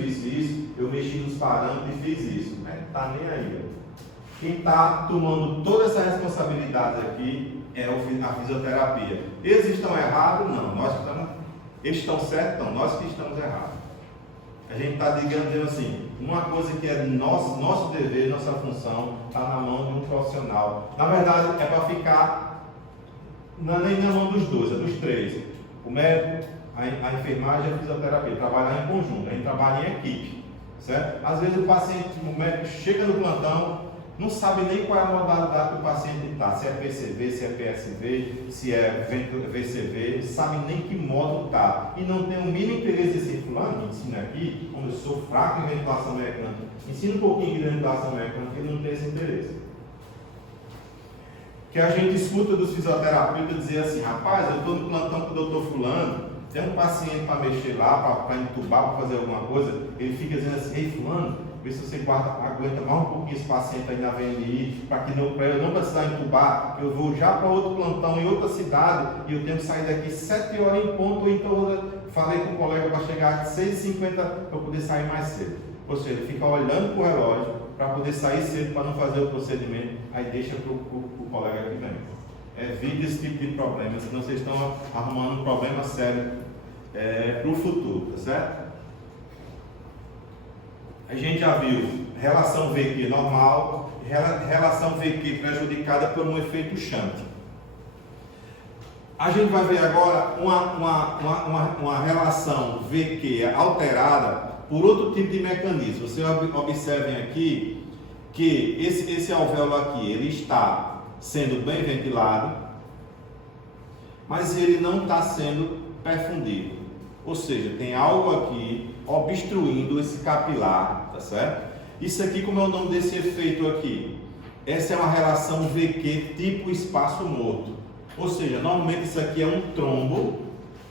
eu mexi nos parâmetros e fiz isso. Não está nem aí. Quem está tomando toda essa responsabilidade aqui é a fisioterapia. Eles estão errados? Não. Eles estão certos? Não. Nós que estamos errados. A gente está dizendo assim, uma coisa que é nosso dever, nossa função, está na mão de um profissional. Na verdade, é para ficar nem na mão dos dois, é dos três. O médico, a enfermagem e a fisioterapia, trabalhar em conjunto, a gente trabalha em equipe, certo? Às vezes o médico chega no plantão, não sabe nem qual é a modalidade que o paciente está, se é PCV, se é PSV, se é VCV, não sabe nem que modo está. E não tem o mínimo interesse de ser fulano, me ensina aqui, como eu sou fraco em ventilação mecânica, ensina um pouquinho de ventilação mecânica, ele não tem esse interesse. Que a gente escuta dos fisioterapeutas dizer assim, rapaz, eu estou no plantão com o doutor fulano, tem um paciente para mexer lá, para entubar, para fazer alguma coisa, ele fica dizendo assim, ei fulano, vê se você aguenta mais um pouquinho esse paciente aí na VNI, para eu não precisar entubar, eu vou já para outro plantão em outra cidade e eu tenho que sair daqui 7 horas em ponto, então falei com o colega para chegar às 6h50 para poder sair mais cedo. Ou seja, ele fica olhando para o relógio para poder sair cedo para não fazer o procedimento, aí deixa para o colega que vem. Evite esse tipo de problema, senão vocês estão arrumando um problema sério para o futuro, tá certo? A gente já viu relação VQ normal, relação VQ prejudicada por um efeito shunt. A gente vai ver agora uma relação VQ alterada por outro tipo de mecanismo. Vocês observem aqui que esse alvéolo aqui, ele está sendo bem ventilado, mas ele não está sendo perfundido. Ou seja, tem algo aqui obstruindo esse capilar, tá certo? Isso aqui, como é o nome desse efeito aqui? Essa é uma relação VQ tipo espaço morto. Ou seja, normalmente isso aqui é um trombo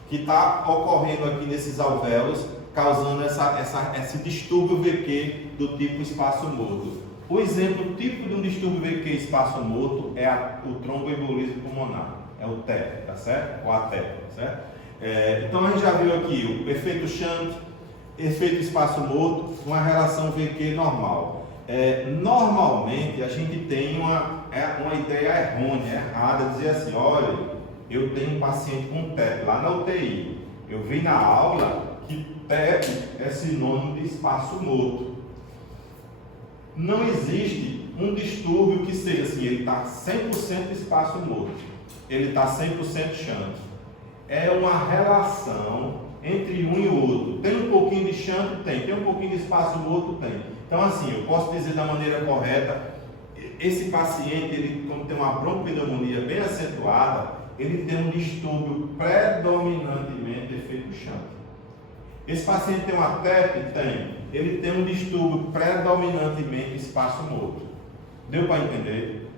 que está ocorrendo aqui nesses alvéolos, causando esse distúrbio VQ do tipo espaço morto. O exemplo típico de um distúrbio VQ espaço morto é o tromboembolismo pulmonar, é o TEP, tá certo? Ou a TEP, tá certo? Então a gente já viu aqui o efeito Shunt, efeito espaço morto, uma relação VQ normal. Normalmente a gente tem uma ideia errônea, errada, dizer assim, olha, eu tenho um paciente com TEP lá na UTI, eu vi na aula que TEP é sinônimo de espaço morto. Não existe um distúrbio que seja assim, ele está 100% espaço morto, ele está 100% Shunt. É uma relação entre um e o outro. Tem um pouquinho de Shunt? Tem um pouquinho de espaço morto? Tem. Então assim, eu posso dizer da maneira correta, esse paciente, ele, como tem uma broncopneumonia bem acentuada, ele tem um distúrbio predominantemente efeito Shunt. Esse paciente tem uma TEP? Tem. Ele tem um distúrbio predominantemente espaço morto. Deu para entender?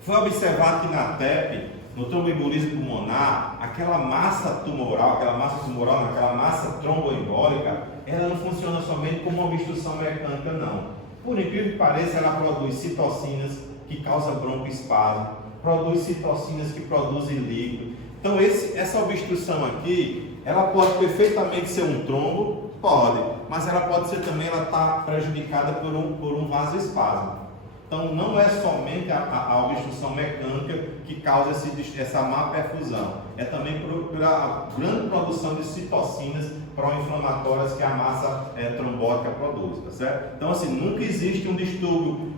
Foi observado que na TEP, no tromboembolismo pulmonar, aquela massa tumoral, aquela massa tromboembólica, ela não funciona somente como uma obstrução mecânica, não. Por incrível que pareça, ela produz citocinas que causam broncoespasmo, produz citocinas que produzem líquido. Então essa obstrução aqui, ela pode perfeitamente ser um trombo, pode, mas ela pode ser também, ela está prejudicada por um vasoespasmo. Então não é somente a obstrução mecânica que causa essa má perfusão, é também pela grande produção de citocinas pró-inflamatórias que a massa trombótica produz, tá certo? Então assim, nunca existe um distúrbio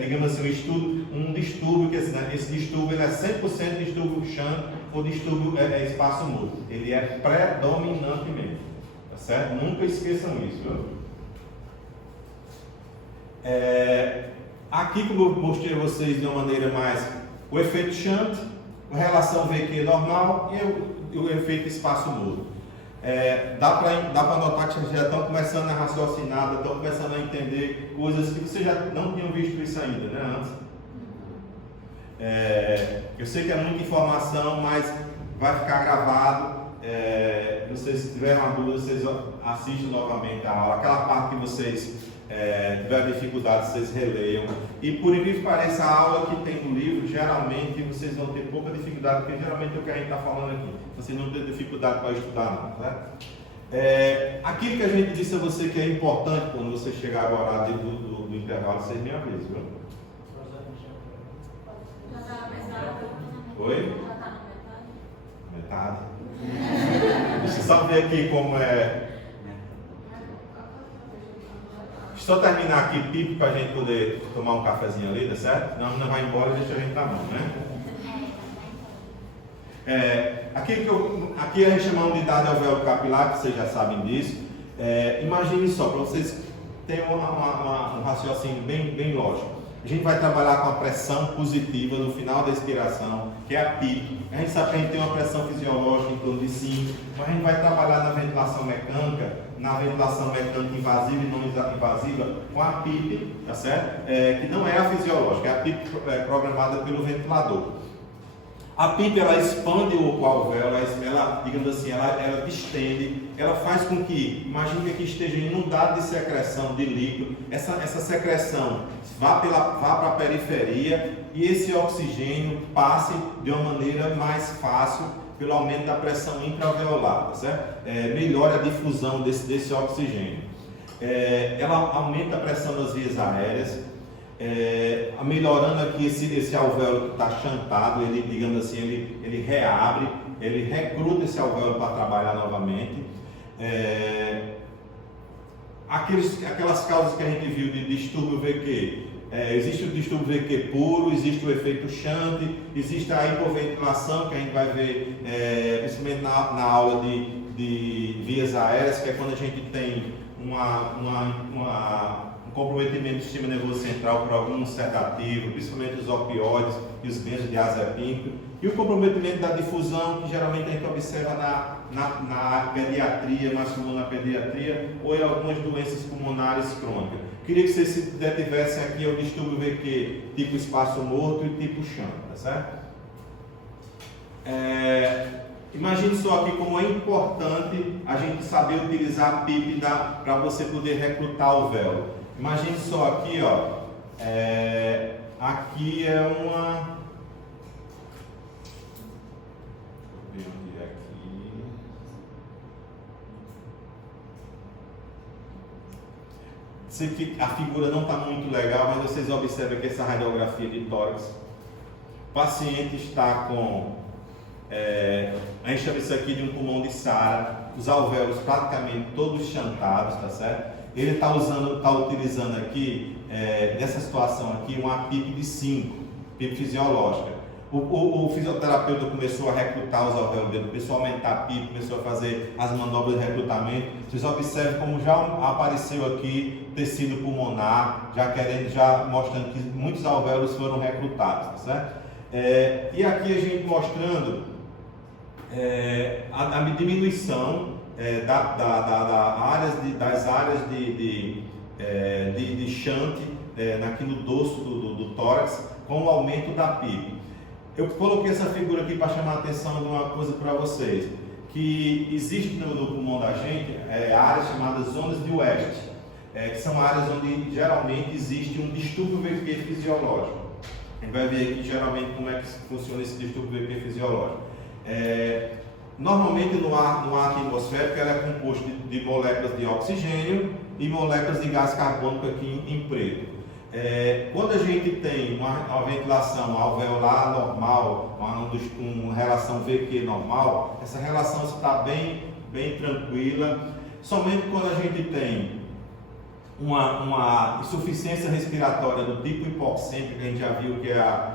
digamos assim, um distúrbio que esse distúrbio ele é 100% distúrbio Shunt ou distúrbio espaço morto, ele é predominantemente, tá certo? Nunca esqueçam isso, viu? Aqui, como eu mostrei a vocês de uma maneira mais o efeito Shunt, a relação VQ normal e o efeito espaço morto. Dá para notar que vocês já estão começando a raciocinar, estão começando a entender coisas que vocês já não tinham visto isso ainda, né, antes? Eu sei que é muita informação, mas vai ficar gravado. Vocês, se tiverem uma dúvida, vocês assistem novamente a aula. Aquela parte que vocês tiver dificuldade, vocês releiam. E por incrível que pareça, a aula que tem no livro, geralmente vocês vão ter pouca dificuldade, porque geralmente é o que a gente está falando aqui. Vocês não têm dificuldade para estudar, não, né? Aquilo que a gente disse a você que é importante quando você chegar agora do intervalo, vocês me avisam, viu? Já está na metade. Oi? Já está na metade. Metade. Deixa eu só ver aqui como é. Só terminar aqui, Pipo, para a gente poder tomar um cafezinho ali, tá certo? Não vai embora e deixa a gente na mão, né? Aqui a gente chama de unidade alvéolo capilar, que vocês já sabem disso. Imagine só, para vocês terem um raciocínio bem lógico. A gente vai trabalhar com a pressão positiva no final da expiração, que é a PIP. A gente sabe que a gente tem uma pressão fisiológica em torno de 5, mas a gente vai trabalhar na ventilação mecânica invasiva e não invasiva, com a PIP, tá certo? Que não é a fisiológica, é a PIP programada pelo ventilador. A PIP, ela expande o alvéolo, ela, digamos assim, ela distende, ela faz com que, imagine que aqui esteja inundado de secreção de líquido, essa secreção vá para a periferia e esse oxigênio passe de uma maneira mais fácil pelo aumento da pressão intraalveolar, tá certo? Melhora a difusão desse oxigênio. Ela aumenta a pressão das vias aéreas, melhorando aqui esse alvéolo que está chantado, ele, digamos assim, ele reabre, ele recruta esse alvéolo para trabalhar novamente. Aquelas causas que a gente viu de distúrbio VQ, existe o distúrbio VQ puro, existe o efeito Shunt, existe a hipoventilação, que a gente vai ver principalmente na aula de vias aéreas, que é quando a gente tem um comprometimento do sistema nervoso central por algum sedativo, principalmente os opioides e os benzodiazepínicos, e o comprometimento da difusão, que geralmente a gente observa na pediatria, mais comum na pediatria, ou em algumas doenças pulmonares crônicas. Queria que vocês se detivessem aqui ao distúrbio VQ tipo espaço morto e tipo chão, tá certo? Imagine só aqui como é importante a gente saber utilizar a PIP para você poder recrutar o véu. Imagine só aqui, ó, aqui é uma... Deixa eu ver onde é aqui. Sei que a figura não está muito legal, mas vocês observam que essa radiografia de tórax, o paciente está com... a gente chama isso aqui de um pulmão de Sara, os alvéolos praticamente todos chantados, tá certo? Ele está utilizando aqui, nessa situação aqui, uma PIP de 5, PIP fisiológica. O fisioterapeuta começou a recrutar os alvéolos dele, começou a aumentar a PIP, começou a fazer as manobras de recrutamento. Vocês observam como já apareceu aqui tecido pulmonar, já mostrando que muitos alvéolos foram recrutados, tá certo? E aqui a gente mostrando a diminuição das áreas de shunt naquilo dorso do tórax com o aumento da PIP. Eu coloquei essa figura aqui para chamar a atenção de uma coisa para vocês, que existe no pulmão da gente áreas chamadas zonas de West, que são áreas onde geralmente existe um distúrbio VQ fisiológico. A gente vai ver aqui geralmente como é que funciona esse distúrbio VQ fisiológico. Normalmente no ar atmosférico ela é composto de moléculas de oxigênio e moléculas de gás carbônico aqui em preto. Quando a gente tem uma ventilação alveolar normal, uma relação VQ normal, essa relação está bem tranquila. Somente quando a gente tem uma insuficiência respiratória do tipo hipoxêmica, que a gente já viu que é a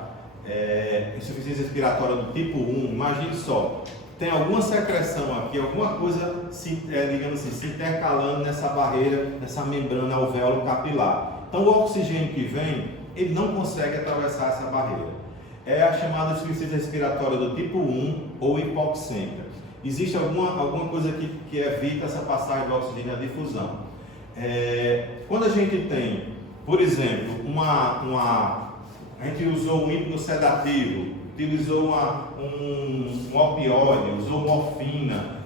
insuficiência respiratória do tipo 1, imagine só, tem alguma secreção aqui, alguma coisa, digamos assim, se intercalando nessa barreira, nessa membrana alvéolo capilar. Então o oxigênio que vem, ele não consegue atravessar essa barreira. É a chamada insuficiência respiratória do tipo 1 ou hipoxêmica. Existe alguma coisa que evita essa passagem do oxigênio à difusão. Quando a gente tem, por exemplo, a gente usou um hipnossedativo, utilizou um opioide, usou morfina,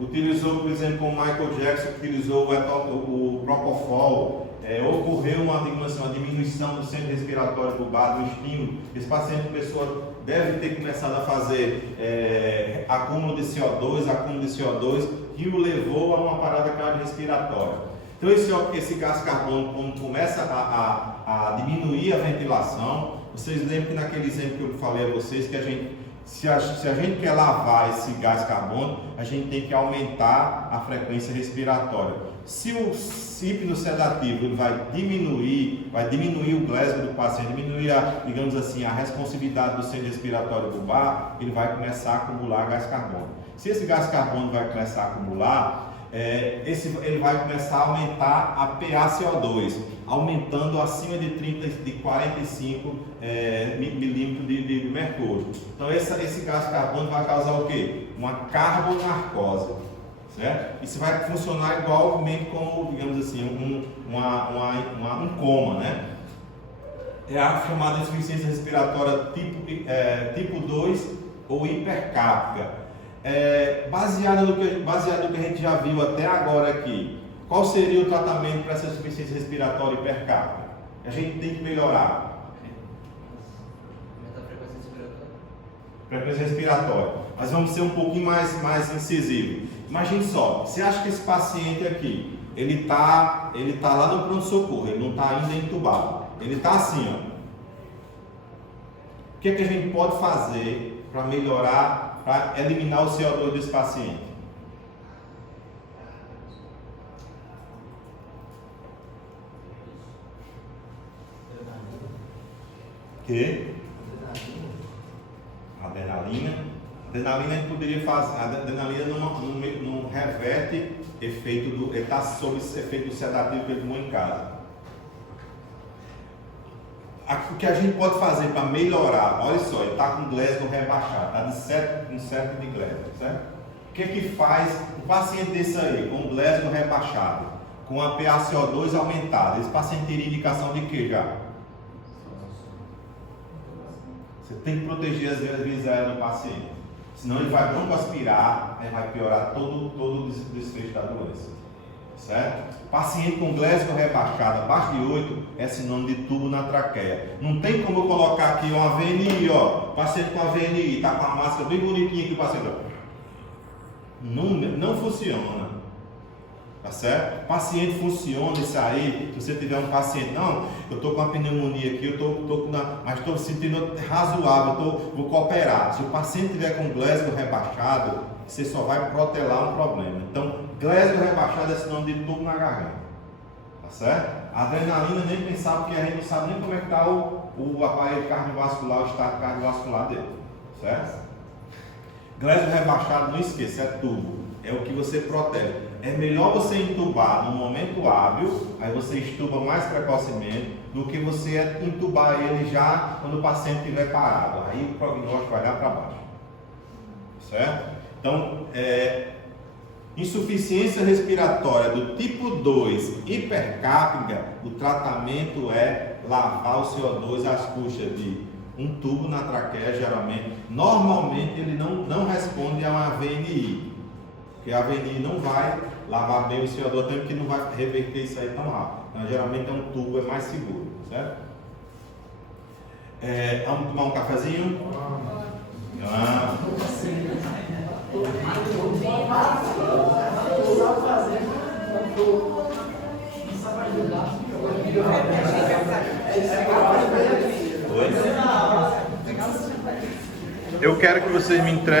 utilizou, por exemplo, como Michael Jackson utilizou o Propofol, ocorreu uma diminuição do centro respiratório bulbar, do estímulo. Esse paciente deve ter começado a fazer acúmulo de CO2, que o levou a uma parada cardiorrespiratória. Então esse gás carbônico, quando começa a diminuir a ventilação, vocês lembram que naquele exemplo que eu falei a vocês, que se a gente quer lavar esse gás carbônico, a gente tem que aumentar a frequência respiratória. Se o hipnossedativo ele vai diminuir o glasgow do paciente, diminuir digamos assim, a responsividade do centro respiratório bulbar, ele vai começar a acumular gás carbônico. Se esse gás carbônico vai começar a acumular, ele vai começar a aumentar a PaCO2, aumentando acima de 45 milímetros de mercúrio. Então esse gás carbônico vai causar o quê? Uma carbonarcose, certo? Isso vai funcionar igualmente como, digamos assim, um coma, né? É a chamada insuficiência respiratória tipo 2 ou hipercápica. Baseado no que a gente já viu até agora aqui, qual seria o tratamento para essa insuficiência respiratória hipercápica? A gente tem que melhorar a frequência respiratória, mas vamos ser um pouquinho mais incisivo. Imagine só, você acha que esse paciente aqui, ele tá lá no pronto-socorro, ele não está ainda entubado, ele está assim, ó. O que é que a gente pode fazer para melhorar, para eliminar o CO2 desse paciente? Que? Adrenalina. Adrenalina a gente poderia fazer, a adrenalina não reverte efeito do, ele está sob esse efeito sedativo que ele tomou em casa. O que a gente pode fazer para melhorar, olha só, ele está com Glasgow rebaixado, está de 7 com 7 de Glasgow, certo? O que é que faz um paciente desse aí, com Glasgow rebaixado, com a PaCO2 aumentada? Esse paciente teria indicação de quê já? Você tem que proteger as vias aéreas do paciente, senão ele vai broncoaspirar, aí vai piorar todo o desfecho da doença, certo? Paciente com Glasgow rebaixado abaixo de 8 é sinônimo de tubo na traqueia. Não tem como eu colocar aqui uma VNI, ó, paciente com a VNI, está com a máscara bem bonitinha aqui, o paciente, ó. Não funciona, tá certo? Paciente funciona isso aí. Se você tiver um paciente, não, eu estou com a pneumonia aqui, mas estou sentindo razoável, vou cooperar. Se o paciente tiver com Glasgow rebaixado, você só vai protelar um problema. Então, Glasgow rebaixado é sinônimo de tubo na garganta, tá certo? A adrenalina nem pensar, porque a gente não sabe nem como é que está o aparelho cardiovascular, o estado cardiovascular dele, certo? Glasgow rebaixado, não esqueça, é tubo, é o que você protege. É melhor você entubar no momento hábil, aí você estuba mais precocemente, do que você entubar ele já quando o paciente estiver parado. Aí o prognóstico vai lá para baixo, certo? Então, insuficiência respiratória do tipo 2, hipercápnica, o tratamento é lavar o CO2 às custas de um tubo na traqueia, geralmente. Normalmente ele não responde a uma VNI, porque a VNI não vai lavar bem o CO2, tanto que não vai reverter isso aí tão rápido. Então, geralmente é um tubo, é mais seguro, certo? Vamos tomar um cafezinho? Eu quero que vocês me entreguem